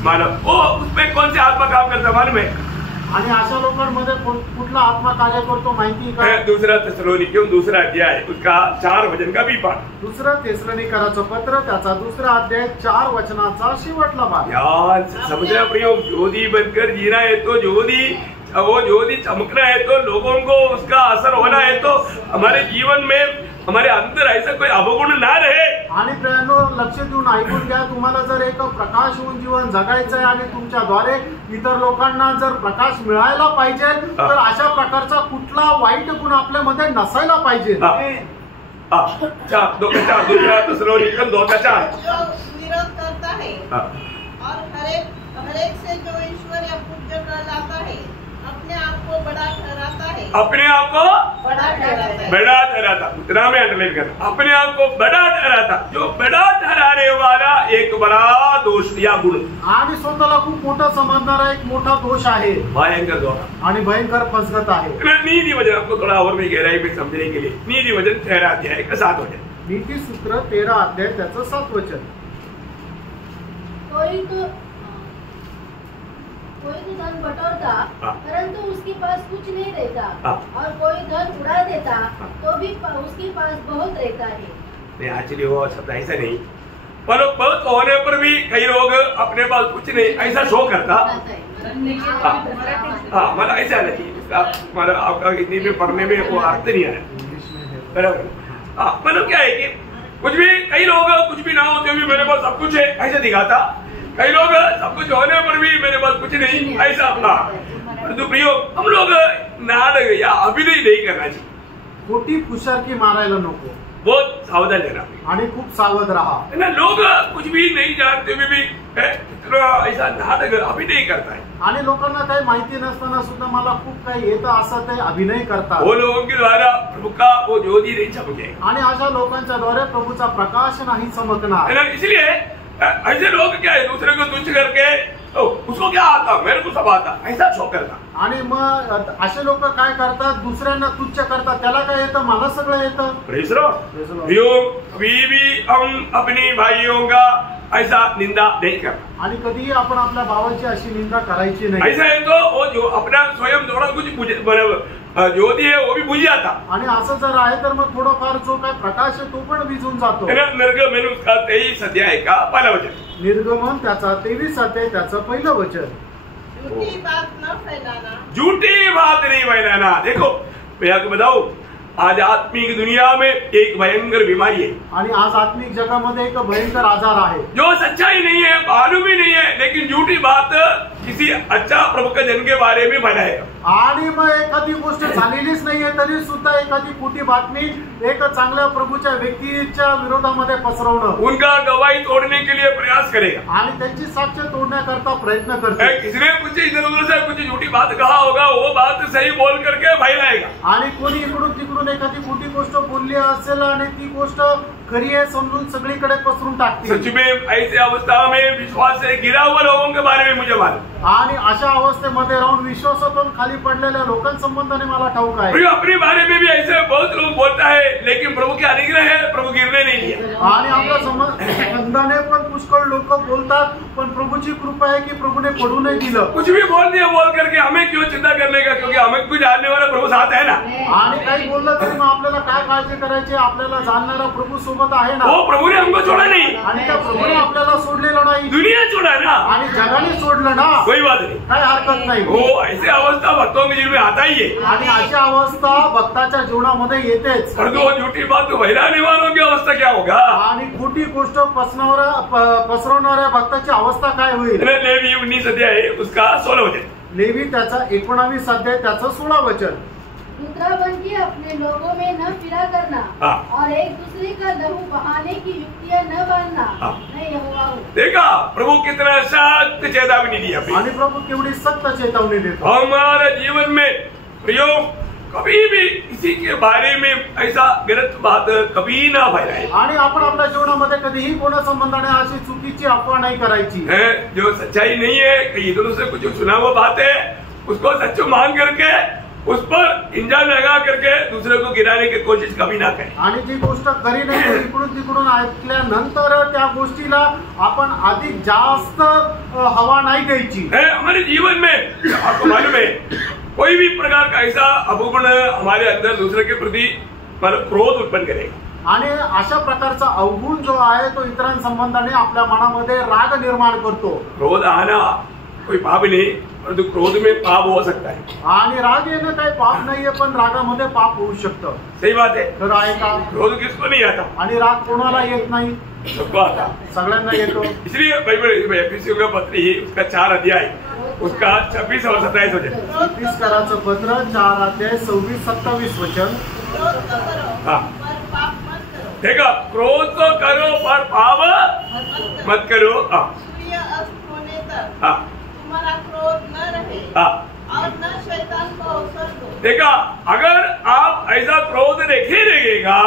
मानव उसमें कौन से आत्मा काम करता मालूम है? आणि अशा लोकांमध्ये कुठला आत्मा कार्य करतो माहिती का? दूसरा थिस्सलुनीकियों 2 अध्याय उसका 4 वचन का भी पाठ, दुसरं थिस्सलुनीकराचं पत्र त्याचा 2 अध्याय 4 वचनाचा शेवटला भाग। यार समझना प्रियो, ज्योति बनकर जीना है तो ज्योति चमकना है तो लोगों को उसका असर होना है तो हमारे जीवन में हमारे अंदर ऐसा कोई अवगुण ना रहे। आणि प्रियांनो लक्ष देऊन ऐकून घ्या, तुम्हाला जर एक प्रकाश होऊन जीवन जगायचं आहे आणि तुमच्याद्वारे इतर लोकांना जर प्रकाश मिळायला पाहिजे तर अशा प्रकारचा कुठला वाईट गुण आपल्यामध्ये नसायला पाहिजे। दूसरा थिस्सलुनीकियों 2:4 जो विरोध करता है और हर एक से जो ईश्वर या पूज्य कहलाता है अपने आप को बड़ा ठहराता है, अपने आप को बड़ा ठहराता, इतना में अंडरलाइन करना, अपने आप को बड़ा ठहराता, जो बड़ा ठहराने वाला एक बड़ा दोष या गुण, आणि स्वतःला खूप मोठा समजणारा एक मोठा दोष आहे, भयंकर दोष आणि भयंकर फसगत आहे। नीति वचन आपको थोड़ा और भी गहराई में समझने के लिए, नीति वचन 13 अध्याय का 7 वचन, नीति सूत्र 13 अध्याय त्याचं 7 वचन, कोई तो धन बटोरता परंतु उसके पास कुछ नहीं रहता, और कोई धन उड़ा देता तो भी उसके पास बहुत रहता है। नहीं एक्चुअली वो शब्द ऐसा नहीं, पर बहुत होने पर भी कई लोग अपने पास कुछ नहीं ऐसा शो करता। मतलब ऐसा नहीं, मतलब आपका हिंदी में पढ़ने में वो अर्थ नहीं आ रहा, बराबर। मतलब क्या है कि कुछ भी कई लोग कुछ भी ना होते भी मेरे पास सब कुछ है ऐसा दिखाता, कई लोग सब कुछ होने पर भी मेरे पास कुछ नहीं ऐसा अपना। परंतु प्रियो हम लोग नाटक या अभिनय नहीं करना चाहिए, खोटी फुशारकी मारायला नको, बहुत सावधान रहना आणि खूप सावध राहा। ना लोग कुछ भी नहीं जानते हुए भी ऐसा नाटक अभिनय करता है, आणि लोकांना काही माहिती नसताना सुद्धा मला खूप काही येतं असं ते अभिनय करतात। वो लोगों के द्वारा प्रभु का वो ज्योति नहीं चमके, आणि अशा लोकांच्या द्वारे प्रभूचा प्रकाश नाही चमकणार। इसलिए ऐसे लोग क्या है दूसरे को तुच्छ करके उसको क्या आता मेरे को सब आता ऐसा शो करता, आणि मग असे लोक काय करतात दुसऱ्यांना तुच्छ करतात, त्याला काय येतं मला सगळं येतं। कभी भी हम अपनी भाइयों का ऐसा निंदा नहीं करना, आणि कधीही आपण आपल्या भावाची अशी निंदा करायची नाही। ऐसा है तो वो जो अपना स्वयं थोड़ा कुछ ज्योति है वो भी बुझ जाता, आणि असं जर आहे तर मग थोडंफार जो काय प्रकाश आहे तो पण विझून जातो। निर्गमन उसका 23 अध्याय का 1 वचन, निर्गमन त्याचा 23 अध्याय त्याचं 1 वचन, झूठी बात न फैलाना, झूठी बात नहीं फैलाना। देखो मैं आपको बताऊं आज आत्मिक दुनिया में एक भयंकर बीमारी है, आणि आज आत्मिक जगामध्ये एक भयंकर आजार आहे, जो सच्चाई नहीं है मालूम ही नहीं है लेकिन झूठी बात किसी अच्छा प्रभु के जन के बारे में फैलाएगा, आणि मग एखादी गोष्ट झालेलीच नाहीये तरी सुद्धा एखादी खोटी बातमी एक चांगल्या प्रभूच्या व्यक्तीच्या विरोधामध्ये पसरवणं, उनका गवाही तोड़ने के लिए प्रयास करेगा, आणि त्यांची साक्ष तोडण्याकरता प्रयत्न करते। किसने कुछ इधर उधर से कुछ झूठी बात कहा होगा वो बात सही बोल करके फैलाएगा, आणि कोणी इकडून तिकडून एखादी खोटी गोष्ट बोलली असेल आणि ती गोष्ट खरी आहे समजून सगळीकडे पसरून टाकते। सच में ऐसी अवस्था में विश्वास से गिरा हुआ लोगों के बारे में मुझे मालूम, आणि अशा अवस्थेमध्ये राहून विश्वासातून खाली पडलेल्या लोकांसंबंधाने मला ठाऊक आहे। अपने बारे में भी ऐसे बहुत लोग बोलता है लेकिन प्रभु के अनुग्रह है प्रभु गिरने नहीं दिया, आणि आपल्या संबंधाने पण पुष्कळ लोक बोलतात, पण प्रभूची कृपा आहे की प्रभूने पडू नाही दिलं. कुछ भी बोल दिया बोल करके हमें क्यों चिंता करने का, क्योंकि हमें कुछ जानने वाला प्रभु साथ है ना. आणि काही बोललं तरी मग आपल्याला काय काळजी करायची, आपल्याला जाणणारा प्रभू सोबत आहे ना. वो प्रभु ने हमको छोड़ा नहीं, आणि त्या प्रभूने आपल्याला सोडलेलं नाही, दुनिया छोड़ा ना, आणि जगाने सोडलं ना. कोई बात नहीं. काय हरकत नाही. वो ऐसी अवस्था भक्तों के जीवन में आता ही है. आणि अशी अवस्था भक्ताच्या जीवनामध्ये येतेच. परंतु वो झूठी बात को फैलाने वालों की अवस्था क्या होगा. आणि खोटी गोष्ट पसरवणाऱ्या भक्ताची अवस्था काय होईल. लेवी 19 अध्याय उसका 16 वचन. लेवी त्याचा 19 अध्याय त्याचं 16 वचन. दूसरा बन के अपने लोगों में न फिरा करना और एक दूसरे का लहू बहाने की युक्तियां न बांधना, मैं यहोवा हूं. देखा प्रभु कितना सख्त चेतावनी दी हमें. आणि प्रभू केवढी सख्त चेतावनी देतो. हमारे जीवन में प्रियो कभी भी किसी के बारे में ऐसा गलत बात कभी ना फैलाए. आणि आपण आपल्या जीवनामध्ये कधीही कोणा संबंधाने अशी चुकीची अफवा नाही करायची. जो सच्चाई नहीं है, कहीं इधर से कुछ सुना हुआ बात है, उसको सच मान करके उस पर इंजान लगा करके दूसरे को गिराने की कोशिश कभी ना करें. आणि जी गोष्ट खरी नाही इकडून तिकडून ऐकल्यानंतर त्या गोष्टीला आपण अधिक जास्त हवा नाही द्यायची. हमारे जीवन में आपको मालूम है कोई भी प्रकार का ऐसा अवगुण हमारे अंदर दूसरे के प्रति मतलब क्रोध उत्पन्न करेगा. आणि अशा प्रकारचा अवगुण जो आहे तो इतरांसंबंधाने आपल्या मनामध्ये राग निर्माण करतो. क्रोध आना कोई पाप नहीं, परंतु क्रोध में पाप हो सकता है. आणि राग येणं काही पाप नाहीये, पण रागामध्ये पाप होऊ शकतं. सही बात है. तर आहे का. क्रोध किसको नहीं आता. आणि राग कोणाला येत नाही, सबको आता, सगळ्यांना येतो. इसलिए बाइबल एफिसियों का पत्र ही उसका 4 अध्याय उसका 26 और 27 वचन. एफिसकराचं पत्र 4 अध्याय 26-27 वचन. हाँ देखा, क्रोध तो करो पर पाप मत करो. सूर्य अस्त होने तक तुम्हारा क्रोध न रहे और न शैतान को अवसर दो. देखा, अगर आप ऐसा क्रोध नहीं रखेगा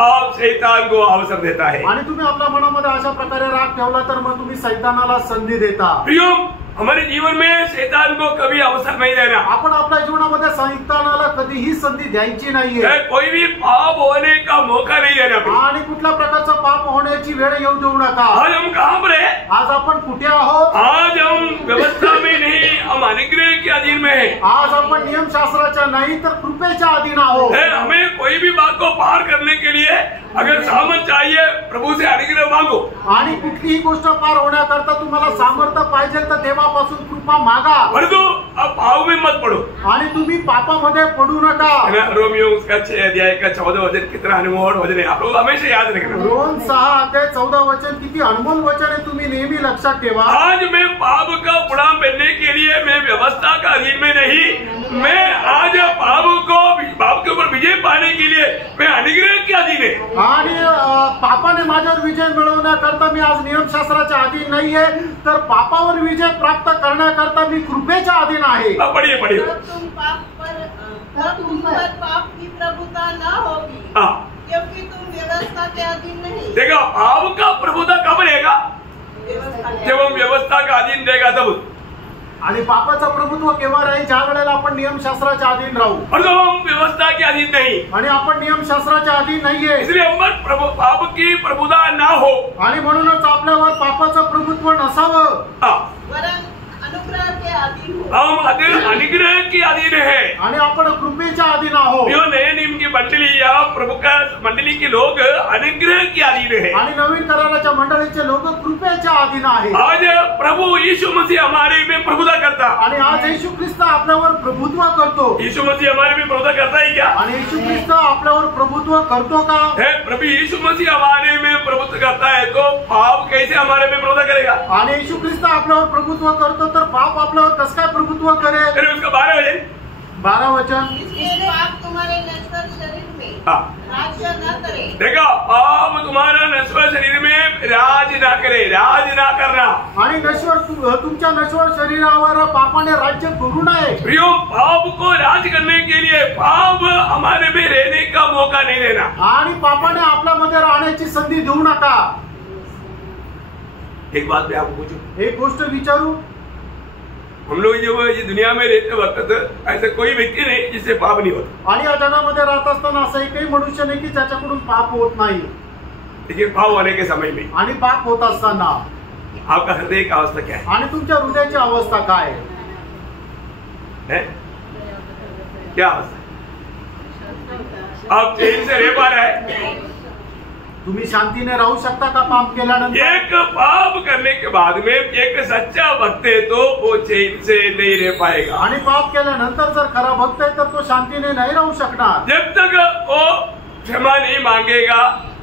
आप शैतान को अवसर देता है. आणि तुम्ही आपल्या मनामध्ये अशा प्रकारे राग ठेवला तर मग तुम्ही शैतानाला संधी देता. प्रियो हमारे जीवन में शैतान को कभी अवसर नहीं देना. आपण आपल्या जीवनामध्ये शैतानाला कधीही संधी द्यायची नाहीये. कोई भी पाप होने का मौका नहीं देना. आणि कुठल्या प्रकारचा पाप होण्याची वेळ येऊ देऊ नका. आज हम कहाँ पर है. आज आपण कुठे आहोत. आज हम व्यवस्था में नहीं, हम अनुग्रह के अधीन में है. आज आपण नियमशास्त्राच्या नाही तर कृपेच्या अधीन आहोत. हमें कोई भी बात को पार करने के लिए अगर सामर्थ्य चाहिए प्रभु से अनुग्रह मांगो. आणि कुठलीही गोष्ट पार होण्याकरता तुम्हाला सामर्थ्य पाहिजे तर देवापासून कृपा मागा. परंतु अब पाप में मत पडो. आणि तुम्ही पापामध्ये पडू नका. रोमियो उसका 6 अध्याय का 14 वचन कितना अनमोल वचन है, आप लोग हमेशा याद रखना. रोम 6 अध्याय 14 वचन किती अनमोल वचन है, तुम्ही नेहमी लक्षात ठेवा. आज मैं पाप का गुलाम बनने के लिए मैं व्यवस्था का अधीन में नहीं, मैं आज पाप के ऊपर विजय पाने के लिए मैं अनुग्रह के अधीन है. आणि पापाने माझ्यावर विजय मिळवण्याकरता मी आज नियमशास्त्राच्या अधीन नाहीये, तर पापावर विजय प्राप्त करण्याकरता मी कृपेच्या अधीन आहे. पढ़िए पढ़िए. तुम पर पाप की प्रभुता न होगी, क्योंकि तुम व्यवस्था के अधीन नहीं. देखो पाप का प्रभुता कब रहेगा, जब हम व्यवस्था का अधीन रहेगा तब. आणि पापाचं प्रभुत्व केव्हा राहील, ज्या वेळेला आपण नियमशास्त्राच्या अधीन राहू. और जब हम व्यवस्था के अधीन नहीं, आणि आपण नियमशास्त्राच्या अधीन नाहीये, इसलिए हम पाप की प्रभुता ना हो. आणि म्हणूनच आपल्यावर पापाचं प्रभुत्व नसावं. वरन अनुग्रह के अधीन हो. हम अनुग्रह के अधीन है. आणि आपण कृपेच्या अधीन आहोत. जो नए नियम की मंडली या प्रभु का मंडली के लोग अनुग्रह के अधीन है. आणि नवीन कराराच्या मंडळीचे लोक कृपेच्या अधीन आहेत. आज प्रभु यीशु मसीह हमारे में प्रभुता करता. आणि आज येशू ख्रिस्त आपल्यावर प्रभुत्व करतो. यीशु मसीह हमारे में प्रभुता करता है क्या. आणि येशू ख्रिस्त आपल्यावर प्रभुत्व करतो का. प्रभु यीशु मसीह हमारे में प्रभुत्व करता है तो पाप कैसे हमारे में प्रभुता करेगा. आणि येशू ख्रिस्त आपल्यावर प्रभुत्व करतो तर पाप आपल्यावर कसं काय प्रभुत्व करेल. उसका 12 वचन. इसलिए पाप तुम्हारे नश्वर शरीर में राज्य न करे. देखो पाप तुम्हारा नश्वर शरीर में राज ना करे, राज ना करना. आणि नश्वर तुमच्या नश्वर शरीरावर पापाने राज्य करू नये. प्रियो पाप को राज करने के लिए पाप हमारे में रहने का मौका नहीं देना. आणि पापाने आपल्यामध्ये राहण्याची संधी देऊ नका. एक बात मैं आपको पूछूं, एक गोष्ट विचारू. हम लोग जो ये दुनिया में रहते वक्त ऐसा कोई व्यक्ति नहीं जिससे पाप नहीं होता. आणि या जगामध्ये राहत असताना असं एकही मनुष्य नाही की त्याच्याकडून पाप होत नाही. लेकिन पाप होने के समय में आणि पाप होत असताना आपका हृदय की अवस्था क्या आणि तुमच्या हृदयाची अवस्था काय है? क्या अवस्था? आप चैन से रह पा रहे हैं? तुम्ही शांतीने राहू शकता का पाप केल्यानंतर? एक पाप करने के बाद में एक सच्चा भक्त है तो वो चैन से नहीं रह पाएगा। आणि पाप केल्यानंतर जर खरा भक्त आहे तर तो शांतीने नाही राहू शकणार। जब तक वो क्षमा नहीं मांगेगा,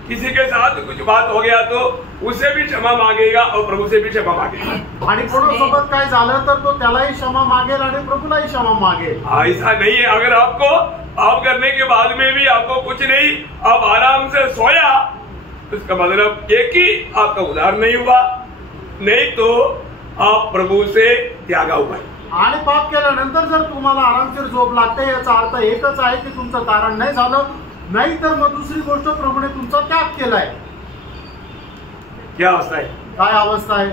किसी के साथ कुछ बात हो गया तो उससे भी क्षमा मांगेगा और प्रभु से भी क्षमा मांगेगा। आणि कोणासोबत काय झालं तर तो त्यालाही क्षमा मागेल आणि प्रभूलाही क्षमा मागेल। ऐसा नहीं है। अगर आपको पाप करने के बाद में भी आपको कुछ नहीं, आप आराम से सोया, उसका मतलब एक ही आपका उद्धार नहीं हुआ, नहीं तो आप प्रभु से त्यागा हुआ है। आणि पाप केल्यानंतर जर तुम्हाला आरामशीर झोप लागते याचा अर्थ एकच आहे की तुमचं तारण नाही झालं, नाही तर मग दुसरी गोष्ट प्रभूने तुमचा त्याग केलाय। क्या अवस्था है? काय अवस्था आहे?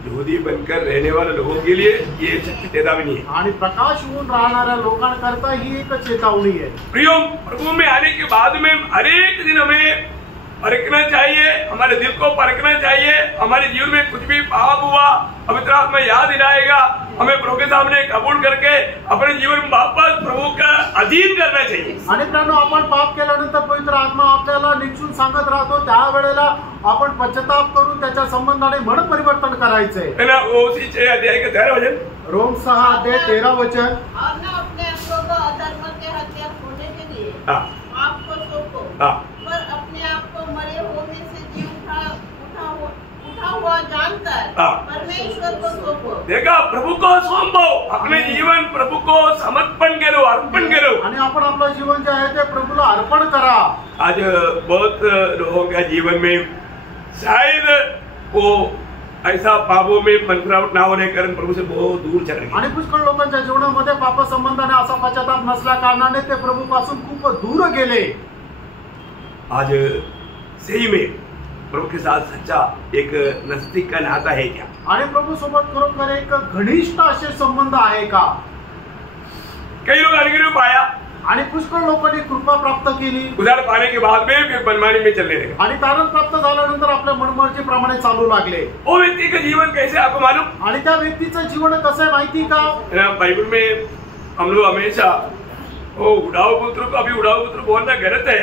यहूदी बनकर रहने वाले लोगों के लिए ये चेतावनी है। आणि प्रकाश होऊन राहणाऱ्या लोकांकरता ही एक चेतावनी है। प्रियो, प्रभु में आने के बाद में हर एक दिन हमें परखना चाहिए, हमारे दिल को परखना चाहिए। हमारे जीवन में कुछ भी पाप हुआ, पवित्र आत्मा याद दिलाएगा, हमें प्रभु के सामने कबूल करके अपने जीवन में वापस प्रभु का अधीन करना चाहिए। आणि त्यानं आपण पाप केल्यानंतर पवित्र आत्मा आपल्याला निश्चून सांगत राहतो, त्यावेळेला आपण पश्चाताप करून त्याच्या संबंधाने मन परिवर्तन करायचंय। है ना? वो उसी 6 अध्याय का 13 वचन, रोम 6 अध्याय 13 वचन। और न अपने अंगों को अधर्म के हत्या होने के लिए आपको सौंपो, पर अपने आप को मरे होने से जी उठा हुआ जानकर परमेश्वर को सौंपो। देखा, प्रभु को सौंपो, अपने जीवन प्रभु को समर्पण करो, अर्पण करो। आणि आपण आपलं जीवन जे आहे ते प्रभूला अर्पण करा। आज बहुत लोगों का जीवन में शायद वो ऐसा पापों में मंत्रावट ना होने के कारण प्रभु से बहुत दूर चले गए। आणि पुष्कळ लोकांच्या जीवनामध्ये पाप संबंधाने असा पश्चाताप नसल्या कारणाने ते प्रभू पासून खूप दूर गेले। आज सही में प्रभु के साथ सच्चा एक नजदीक का नाता है क्या? आणि प्रभू सोबत खरोखर एक घनिष्ठ असे संबंध आहे का? कई लोग अनुग्रह पाया आणि पुष्कळ लोकांनी कृपा प्राप्त केली, उधार पाने के बाद में फिर मनमानी में चलने लगे आणि तारण प्राप्त झाल्यानंतर आपल्या मनमर्जीप्रमाणे चालू लागले। वो व्यक्ति का जीवन कैसे आपको मालूम? आणि त्या व्यक्तीचं जीवन कसं आहे माहिती का? बाइबल में हम लोग हमेशा वो उड़ाऊ पुत्र को, अभी उड़ाऊ पुत्र बोलना गलत है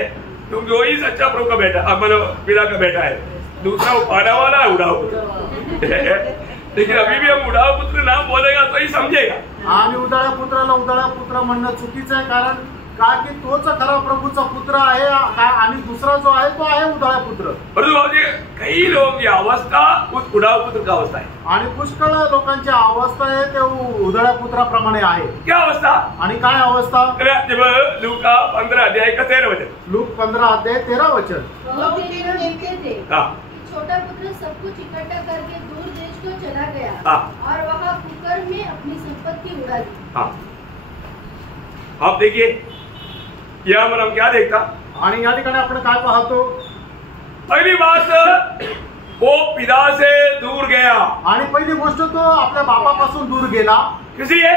क्योंकि वही सच्चा प्रभु का बेटा, मतलब पिता का बेटा है। दूसरा वो पाना वाला है उड़ाऊ पुत्र लेकिन अभी भी हम उड़ाऊ पुत्र नाम बोलेगा तो ही समझेगा। आणि उदाळ्या पुत्राला उदाळ्या पुत्र म्हणणं चुकीचं आहे, कारण का की तोच खरा प्रभूचा पुत्र आहे आणि दुसरा जो आहे तो आहे उदाळ्या पुत्र। परंतु कई लोगों की अवस्था उस उड़ाऊ पुत्र का अवस्था है, आणि पुष्कळ लोकांची अवस्था आहे ते उदाळ्या पुत्राप्रमाणे आहे। क्या अवस्था? आणि काय अवस्था? जब लूका 15 अध्याय का 13 वचन, लूक 15 अध्याय 13 वचन। छोटा पुत्र सब कुछ इकट्ठा करके दूर देश को चला गया और वहाँ कुकर में अपनी संपत्ति उड़ा दी। आप देखिए यहाँ पर हम क्या देखता, आणि या ठिकाणी आपण काय पाहतो? पहली बात वो पिता से दूर गया। आणि पहिली गोष्ट तो आपल्या बापापासून दूर गेला। किसलिए?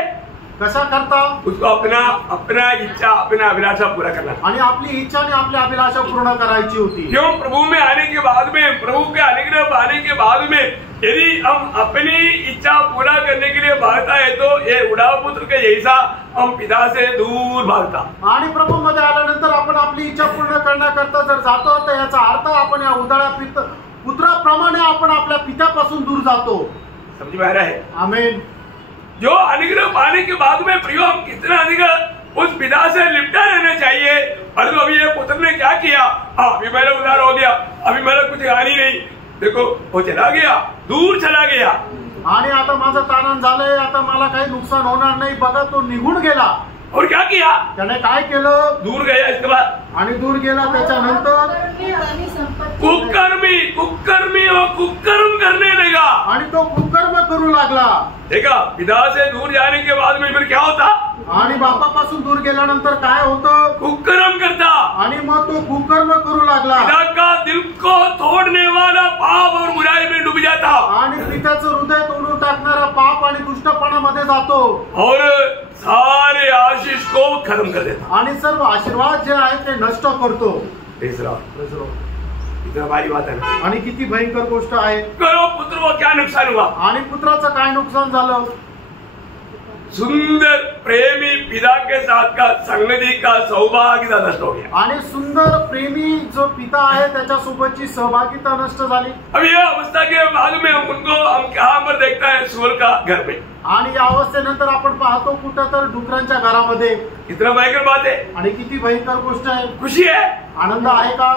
कशा करता? उसको अपना इच्छा, अपना अभिलाषा पूरा करना, आणि आपली इच्छा आणि आपली अभिलाषा पूर्ण करायची होती। क्यों? प्रभु में आने के बाद में, प्रभु के अनुग्रह पाने के बाद में यदि हम अपनी इच्छा पूरा करने के लिए भागता है तो ये उड़ाऊ पुत्र के जैसा हम पिता से दूर भागता। आणि प्रभू मध्ये आल्यानंतर आपण आपली इच्छा पूर्ण करण्याकरता जर जातो तर याचा अर्थ आपण या उदाळ्या पुत्राप्रमाणे आपण आपल्या पित्यापासून दूर जातो। समझ में आ रहा है? आमीन। जो अनुग्रह पाने के बाद में प्रियो हम कितना अधिक उस पिता से लिपटा रहना चाहिए। परंतु अभी ये पुत्र ने क्या किया? अभी मेरा उधार हो गया, अभी मेरा कुछ हानि नहीं, देखो वो चला गया, दूर चला गया। आणि आता माझं तारण झालंय, आता मला काही नुकसान होणार नाही, बघा तो निघून गेला। और क्या किया? त्याने काय केलं? दूर गया। इसके बाद आणि दूर गेला त्याच्यानंतर कुकर्मी और कुकर्म करने लगा। आणि तो कुकर्म करू लागला। देखा, पिता से दूर जाने के बाद में फिर क्या होता? आणि बापापासून दूर गेल्यानंतर काय होतं? कुकर्म करता। आणि मग तो कुकर्म करू लागला। पिता का दिल को तोड़ने वाला पाप और बुराई में डूब जाता। आणि पित्याचं हृदय तोडून टाकणारा पाप आणि दुष्टपणामध्ये जातो और सारे आशीष को खत्म कर देता। आणि सर्व आशीर्वाद जे आहे ते नष्ट करतो। इतना भारी बात है ना। आणि किती भयंकर गोष्ट आहे। करो पुत्र को क्या नुकसान हुआ? आणि पुत्राचं काय नुकसान झालं? सुंदर प्रेमी पिता के साथ का संगति का सौभाग्य नष्ट हो गया। आणि सुंदर प्रेमी जो पिता आहे त्याच्या सोबतची सहभागिता नष्ट झाली। अब ये अवस्था के बाद में हम कहाँ पर देखता है? सुअर का घर में। आणि या अवस्थेनंतर आपण पाहतो कुठं तर डुकरांच्या घरामध्ये। इतना भयंकर बात है। आणि किती भयंकर गोष्ट आहे। खुशी है? आनंद आहे का?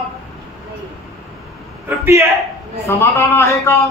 तृप्ति है? समाधान आहे का?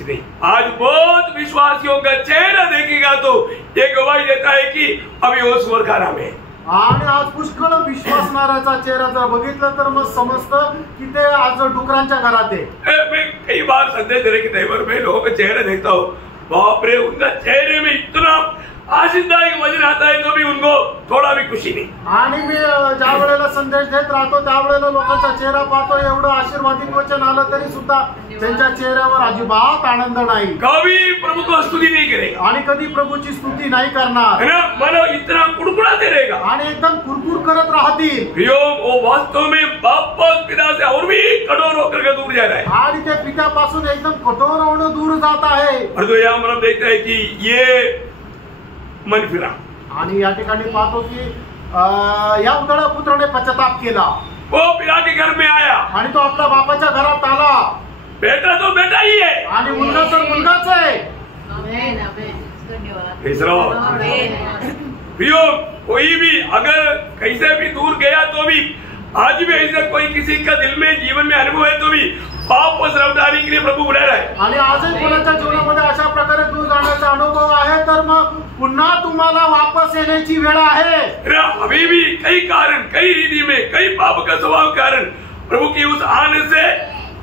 नहीं। आज बहुत विश्वासियों का चेहरा देखेगा तो ये गवाही देता है कि अभी वो सुअर का नाम है। आणि आज पुष्कळ विश्वासणाऱ्याचा चेहरा जर बघितलं तर मग समजतं की ते आज डुकरांच्या घरात आहे। मैं कई बार संदेश देने के टाइम में लोगों के चेहरे देखता हूँ, बाप रे, उनका चेहरे में इतना आशीर्वाद वजन आता है तो भी उनको थोड़ा भी खुशी नहीं। आणि मी ज्या वेळेला संदेश देत राहतो त्यावेळेला लोकांचा चेहरा पाहतो, एवढं आशीर्वादित वचन आलं तरी सुद्धा त्यांच्या चेहऱ्यावर अजिबात आनंद नाही। कभी प्रभु को स्तुति नहीं करेगा आणि कधी प्रभूची स्तुती नाही करणार, है ना, मनो इतना कुड़कुड़ाते रहेगा आणि एकदम कुरकुर करत राहतील। वो वास्तव में वापस पिता से और भी कठोर होकर के दूर जा रहा है। आणि ते पित्यापासून एकदम कठोर होणं दूर जात आहे। और तो यहाँ हम देखते हैं कि ये मन फिरा। आणि या ठिकाणी पाहतो की या उदळ पुत्राने पश्चाताप केला। वो पिता के घर में आया आणि तो आपल्या बापाच्या घरात आला। बेटा तो बेटा ही है आणि मुलगा तर मुलगाच आहे। कोई भी अगर कैसे भी दूर गया तो भी आज भी ऐसा कोई किसी का दिल में जीवन में अनुभव है तो भी वापस लौटाने के लिए प्रभु बुला रहा है। आणि आजही कोणाच्या जीवनामध्ये अशा प्रकारे दूर जाण्याचा अनुभव आहे तर मग पुन्हा तुम्हाला वापस येण्याची वेळ आहे। अभी भी कई कारण, कई रीति में, कई पाप का स्वभाव कारण प्रभु की उस आनंद से,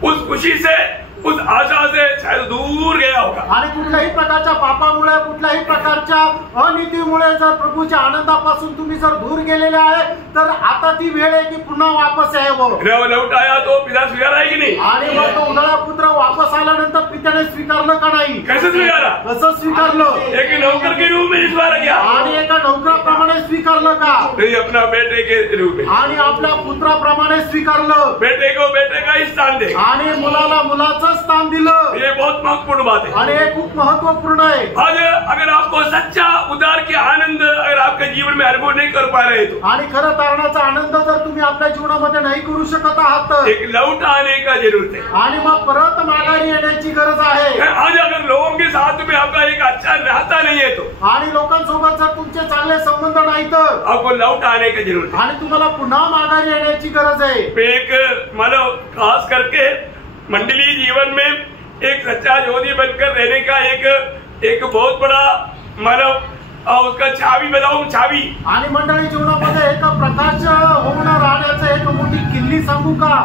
उस खुशी से, उस आशा से शायद दूर गया होगा। आणि कुठल्याही प्रकारच्या पापामुळे, कुठल्याही प्रकारच्या अनितीमुळे जर प्रभूच्या आनंदापासून तुम्ही जर दूर गेलेले आहे तर आता ती वेळ आहे की पुन्हा वापस यावं। लौटाया तो पिता स्वीकारा है कि नहीं? आणि मग तो उदळा पुत्र वापस आल्यानंतर पित्याने स्वीकारलं का नाही? कैसे स्वीकारा? कसं स्वीकारलं? एक नौकर के रूप में स्वीकार किया। आणि एका नौकराप्रमाणे स्वीकारलं का? नहीं, अपना बेटे के रूप में। आणि आपल्या पुत्राप्रमाणे स्वीकारलं। बेटे को बेटे का ही स्थान दे आणि मुलाला मुलाचं स्थान दिलं। ये बहुत महत्वपूर्ण बात है आणि हे खूप महत्वपूर्ण आहे। आज अगर आपको सच्चा उद्धार के आनंद अगर आपके जीवन में अनुभव नहीं कर पा रहे तो, आणि खरं तारणाचा आनंद जर तुम्ही आपल्या जीवनामध्ये नाही करू शकत आहात तर एक लौट आने का जरूरत है। आणि मग परत माघारी येण्याची गरज आहे। आज अगर लोगों के साथ में आपका एक अच्छा नाता नहीं है तो, आणि लोकांसोबत जर तुमचे चांगले संबंध नाही तर आपको लौट आने की जरूरत है। आणि तुम्हाला पुन्हा माघारी येण्याची गरज आहे। एक मानव खास करके मंडलीय जीवन में एक सच्चा ज्योति बनकर रहने का एक बहुत बड़ा मानव उसका चाबी बताऊं, चाबी। आणि मंडळी जीवनामध्ये एक प्रकाश होऊन राहण्याचं एक मोठी किल्ली सांगू का?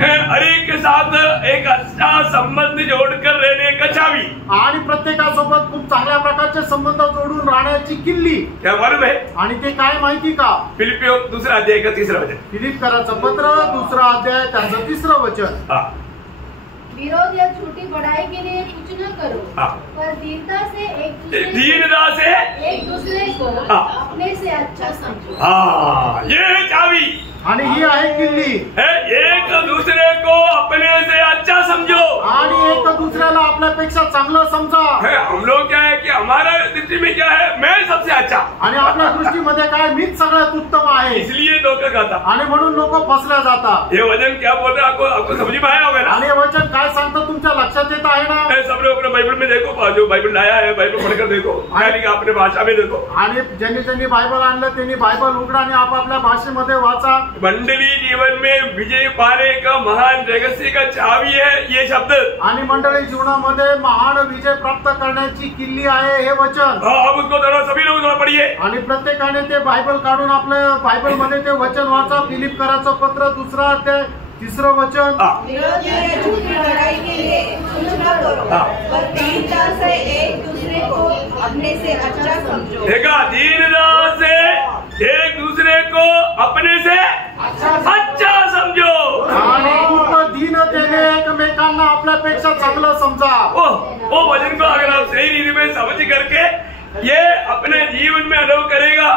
हर एक के साथ एक अच्छा संबंध जोड़कर रहने का चाबी। आणि प्रत्येकासोबत खूप चांगल्या प्रकारचे संबंध जोडून राहण्याची किल्ली क्या मालूम है? आणि ते काय माहिती का? फिलिपियो 2 अध्याय का 3 वचन। फिलिपियराचं पत्र 2 अध्याय त्याचं 3 वचन। विरोध या झूठी बढ़ाई के लिए कुछ न करो, पर दीनता से एक दूसरे को अपने से अच्छा समझो। हाँ, ये है चाबी। आणि ही आहे किल्ली। एक दूसरे को अपने से अच्छा समझो। आणि एक दुसऱ्याला आपल्यापेक्षा चांगलं समजा। हम लोग क्या है कि हमारा दृष्टि में क्या है, मैं सबसे अच्छा। आणि आपल्या दृष्टीमध्ये काय, मीच सगळ्यात उत्तम आहे। इसलिए धोखा खाता। आणि म्हणून लोक फसल्या जातात। ये वचन क्या बोल रहा है आपको समझ में आया होगा ना? आणि वचन काय सांगतं तुमच्या लक्षात येत आहे ना? सब लोग अपने बाइबल में देखो, जो बाइबल लाया है बाइबल पढ़कर देखो, अपने भाषा में देखो। आणि ज्यांनी बायबल आणलं त्यांनी बायबल उघडा आणि आपापल्या भाषेमध्ये वाचा। मंडली जीवन में विजय पाने का महान रहस्य का चाबी है ये शब्द। आणि मंडळी जीवनामध्ये महान विजय प्राप्त करण्याची किल्ली आहे हे वचन। अब उसको थोड़ा सभी लोग थोड़ा पढ़िए। आणि प्रत्येकाने ते बायबल काढून आपल्या बायबल मध्ये ते वचन वाचा। फिलिपियराचं पत्र 2 अध्याय 3 वचन। विरोध या झूठी बढ़ाई के लिए कुछ न करो, पर दीनता से एक दूसरे को अपने से अच्छा समझो। देखा, दीनता से एक दूसरे को अपने से अच्छा समझो। आणि खूप दीनतेने एकमेकांना आपल्यापेक्षा चांगलं समजा। वो वचन को अगर आप सही रीति में समझ करके ये अपने जीवन में अनुभव करेगा,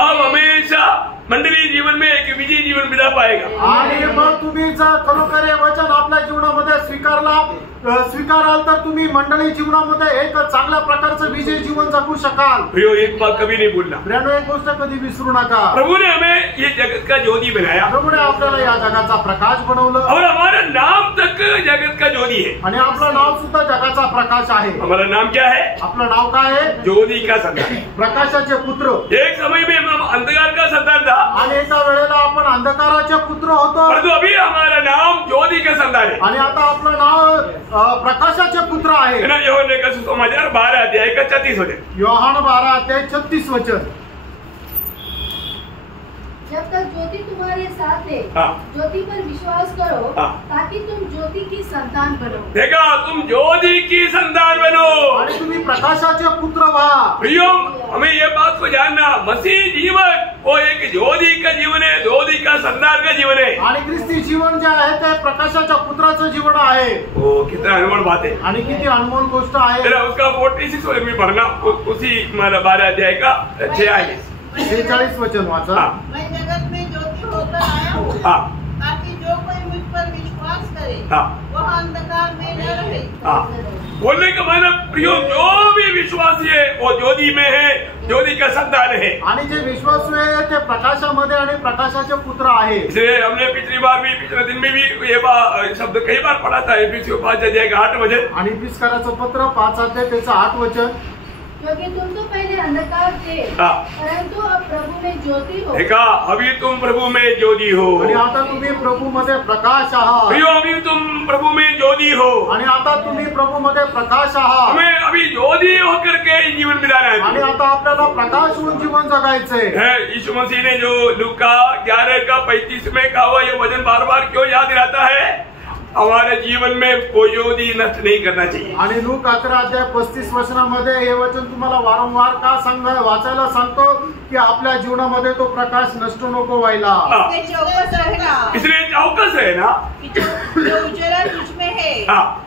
अब हमेशा मंडली जीवन में एक विजयी जीवन बिता पाएगा। आणि मग तुम्ही जर खरोखर हे वचन आपल्या जीवनामध्ये स्वीकाराल तर तुम्ही मंडळी जीवनामध्ये एक चांगल्या प्रकारचं विजयी जीवन जगू शकाल। प्रियो, एक बात कभी नहीं भूलना, प्रियानो, एक गोष्ट कधी विसरू नका, प्रभु ने हमें ये जगत का ज्योति बनाया, प्रभूने आपल्याला या जगाचा प्रकाश बनवलं और हमारा नाम तक जगत का ज्योति है। आणि आपलं नाव सुद्धा जगाचा प्रकाश आहे। हमारा नाम क्या है? आपलं नाव काय आहे? ज्योति का संतान, प्रकाशाचे पुत्र। एक समय में हम अंधकार का संतान था, आणि एका वेळेला आपण अंधकाराचे पुत्र होतो, परंतु अभी हमारा नाम ज्योति का संतान है। आणि आता आपलं नाव प्रकाशाचे पुत्र आहे। ना यूहन्ना का सुसमाचार 12 अध्याय का 34 वचन, योहान 12 अध्याय 36 वचन। जब तक ज्योति तुम्हारे साथ है, ज्योति पर विश्वास करो, ताकि तुम ज्योति की संतान बनो। देखा, तुम ज्योति की संतान बनो आणि तुम्ही प्रकाशाचे पुत्र व्हा। प्रियो, हमें ये बात को जानना, मसीह जीवन वो एक ज्योति का जीवन है, ज्योति का संतान का जीवन है। आणि ख्रिस्ती जीवन जे आहे ते प्रकाशाच्या पुत्राचं जीवन आहे। वो कितना अनमोल बात है, आणि किती अनमोल गोष्ट आहे। उसका 46 वचन में पढ़ना, उसी 12 अध्याय का 46 वचन वाचा। मैं जगत में ज्योति होकर आया हूँ, ताकि जो कोई मुझ पर विश्वास करे वह अंधकार में न रहे। बोलने का मतलब प्रियो, जो भी विश्वासी है वो ज्योति में है, ज्योति का संतान है। आणि जे विश्वासू आहे ते प्रकाशामध्ये आणि प्रकाशाचे पुत्र आहे। इसलिए हमने पिछले दिन में भी ये शब्द कई बार पढ़ा था, एफिसियों 5 अध्याय का 8 वचन। आणि इफिसकाराचं पत्र 5 अध्याय त्याचं 8 वचन। क्योंकि तुम तो पहले अंधकार थे, परंतु अब प्रभु में ज्योति हो। देखा, अभी तुम प्रभु में ज्योति हो, आणि आता तुम्ही प्रभू मध्ये प्रकाश आहात। प्रियो, अभी तुम प्रभु में ज्योति हो, आणि आता तुम्ही प्रभू मध्ये प्रकाश आहात। हमें अभी ज्योति होकर के जीवन बिताना है। आणि आता आपल्याला प्रकाश होऊन जीवन जगायचंय। यीशु मसीह ने जो लूका 11 का 35 में कहा हुआ ये वचन बार बार क्यों याद दिलाता है? हमारे जीवन में कोई ज्योति नष्ट नहीं करना चाहिए। आणि लूक 11 अध्याय 35 वचनामध्ये हे वचन तुम्हाला वारंवार का वाचायला सांगतो की आपल्या जीवनामध्ये तो प्रकाश नष्ट नको व्हायला। इसलिए चौकस है ना, जो उजाला तुझ में है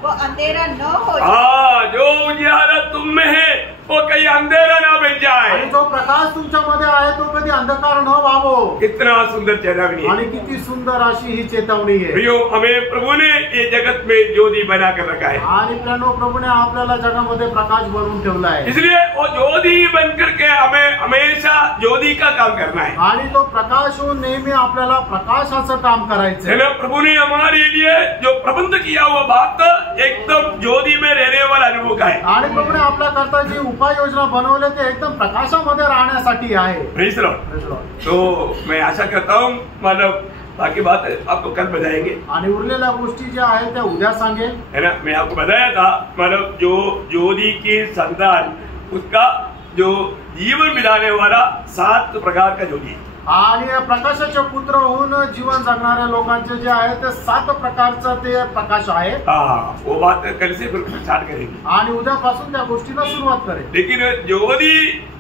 वो अंधेरा न हो जाए। जो उजाला तुम में है वो कहीं अंधेरा ना बन जाए। आणि जो प्रकाश तुमच्यामध्ये आहे तो कधी अंधकार न व्हावो। कितना सुंदर चेतावनी, आणि किती सुंदर अशी ही चेतावणी आहे। प्रियो, हमें प्रभु ने ये जगत में ज्योति बना कर रखा है, आणि प्रियानो, प्रभूने आपल्याला जगामध्ये प्रकाश बनवून ठेवला आहे। इसलिए वो ज्योति बन करके हमें हमेशा ज्योति का काम करना है। आणि तो प्रकाश होऊन नेहमी आपल्याला प्रकाशाचं काम करायचं है ना। प्रभु ने हमारे लिए जो प्रबंध किया हुआ बात एकदम ज्योति में रहने वाला अनुभव का है। आणि प्रभूने आपल्या करता जी उपाययोजना बनवले ते एकदम प्रकाशामध्ये राहण्यासाठी आहे। Praise Lord. तो मैं आशा करता हूँ मतलब बाकी बात आपको कल बताएंगे, आणि उरलेल्या गोष्टी ज्या आहेत त्या उद्या सांगेन, है ना। मैं आपको बताया था मतलब जो ज्योति की संतान उसका जो जीवन बिताने वाला 7 प्रकार का ज्योति है। आणि प्रकाशाचे पुत्र होऊन जीवन जगणाऱ्या लोकांचे जे आहे ते 7 प्रकारचा ते प्रकाश आहे। वो बात कल से फिर स्टार्ट करेंगे, आणि उद्यापासून त्या गोष्टीला सुरुवात करेल। लेकिन ज्योति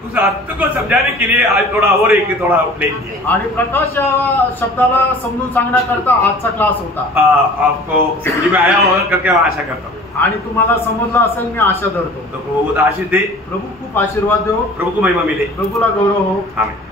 उस अर्थ को समझाने के लिए आज थोड़ा और एक थोड़ा लेंगे। आणि प्रकाश या शब्दाला समजून सांगण्याकरता आजचा क्लास होता। आपको समझ में आया होगा करके आशा करता हूँ, आणि तुम्हाला समजलं असेल मी आशा धरतो। तो प्रभु आशीष दे, प्रभू खूप आशीर्वाद देव, प्रभु को महिमा मिले, प्रभूला गौरव हो। आमीन।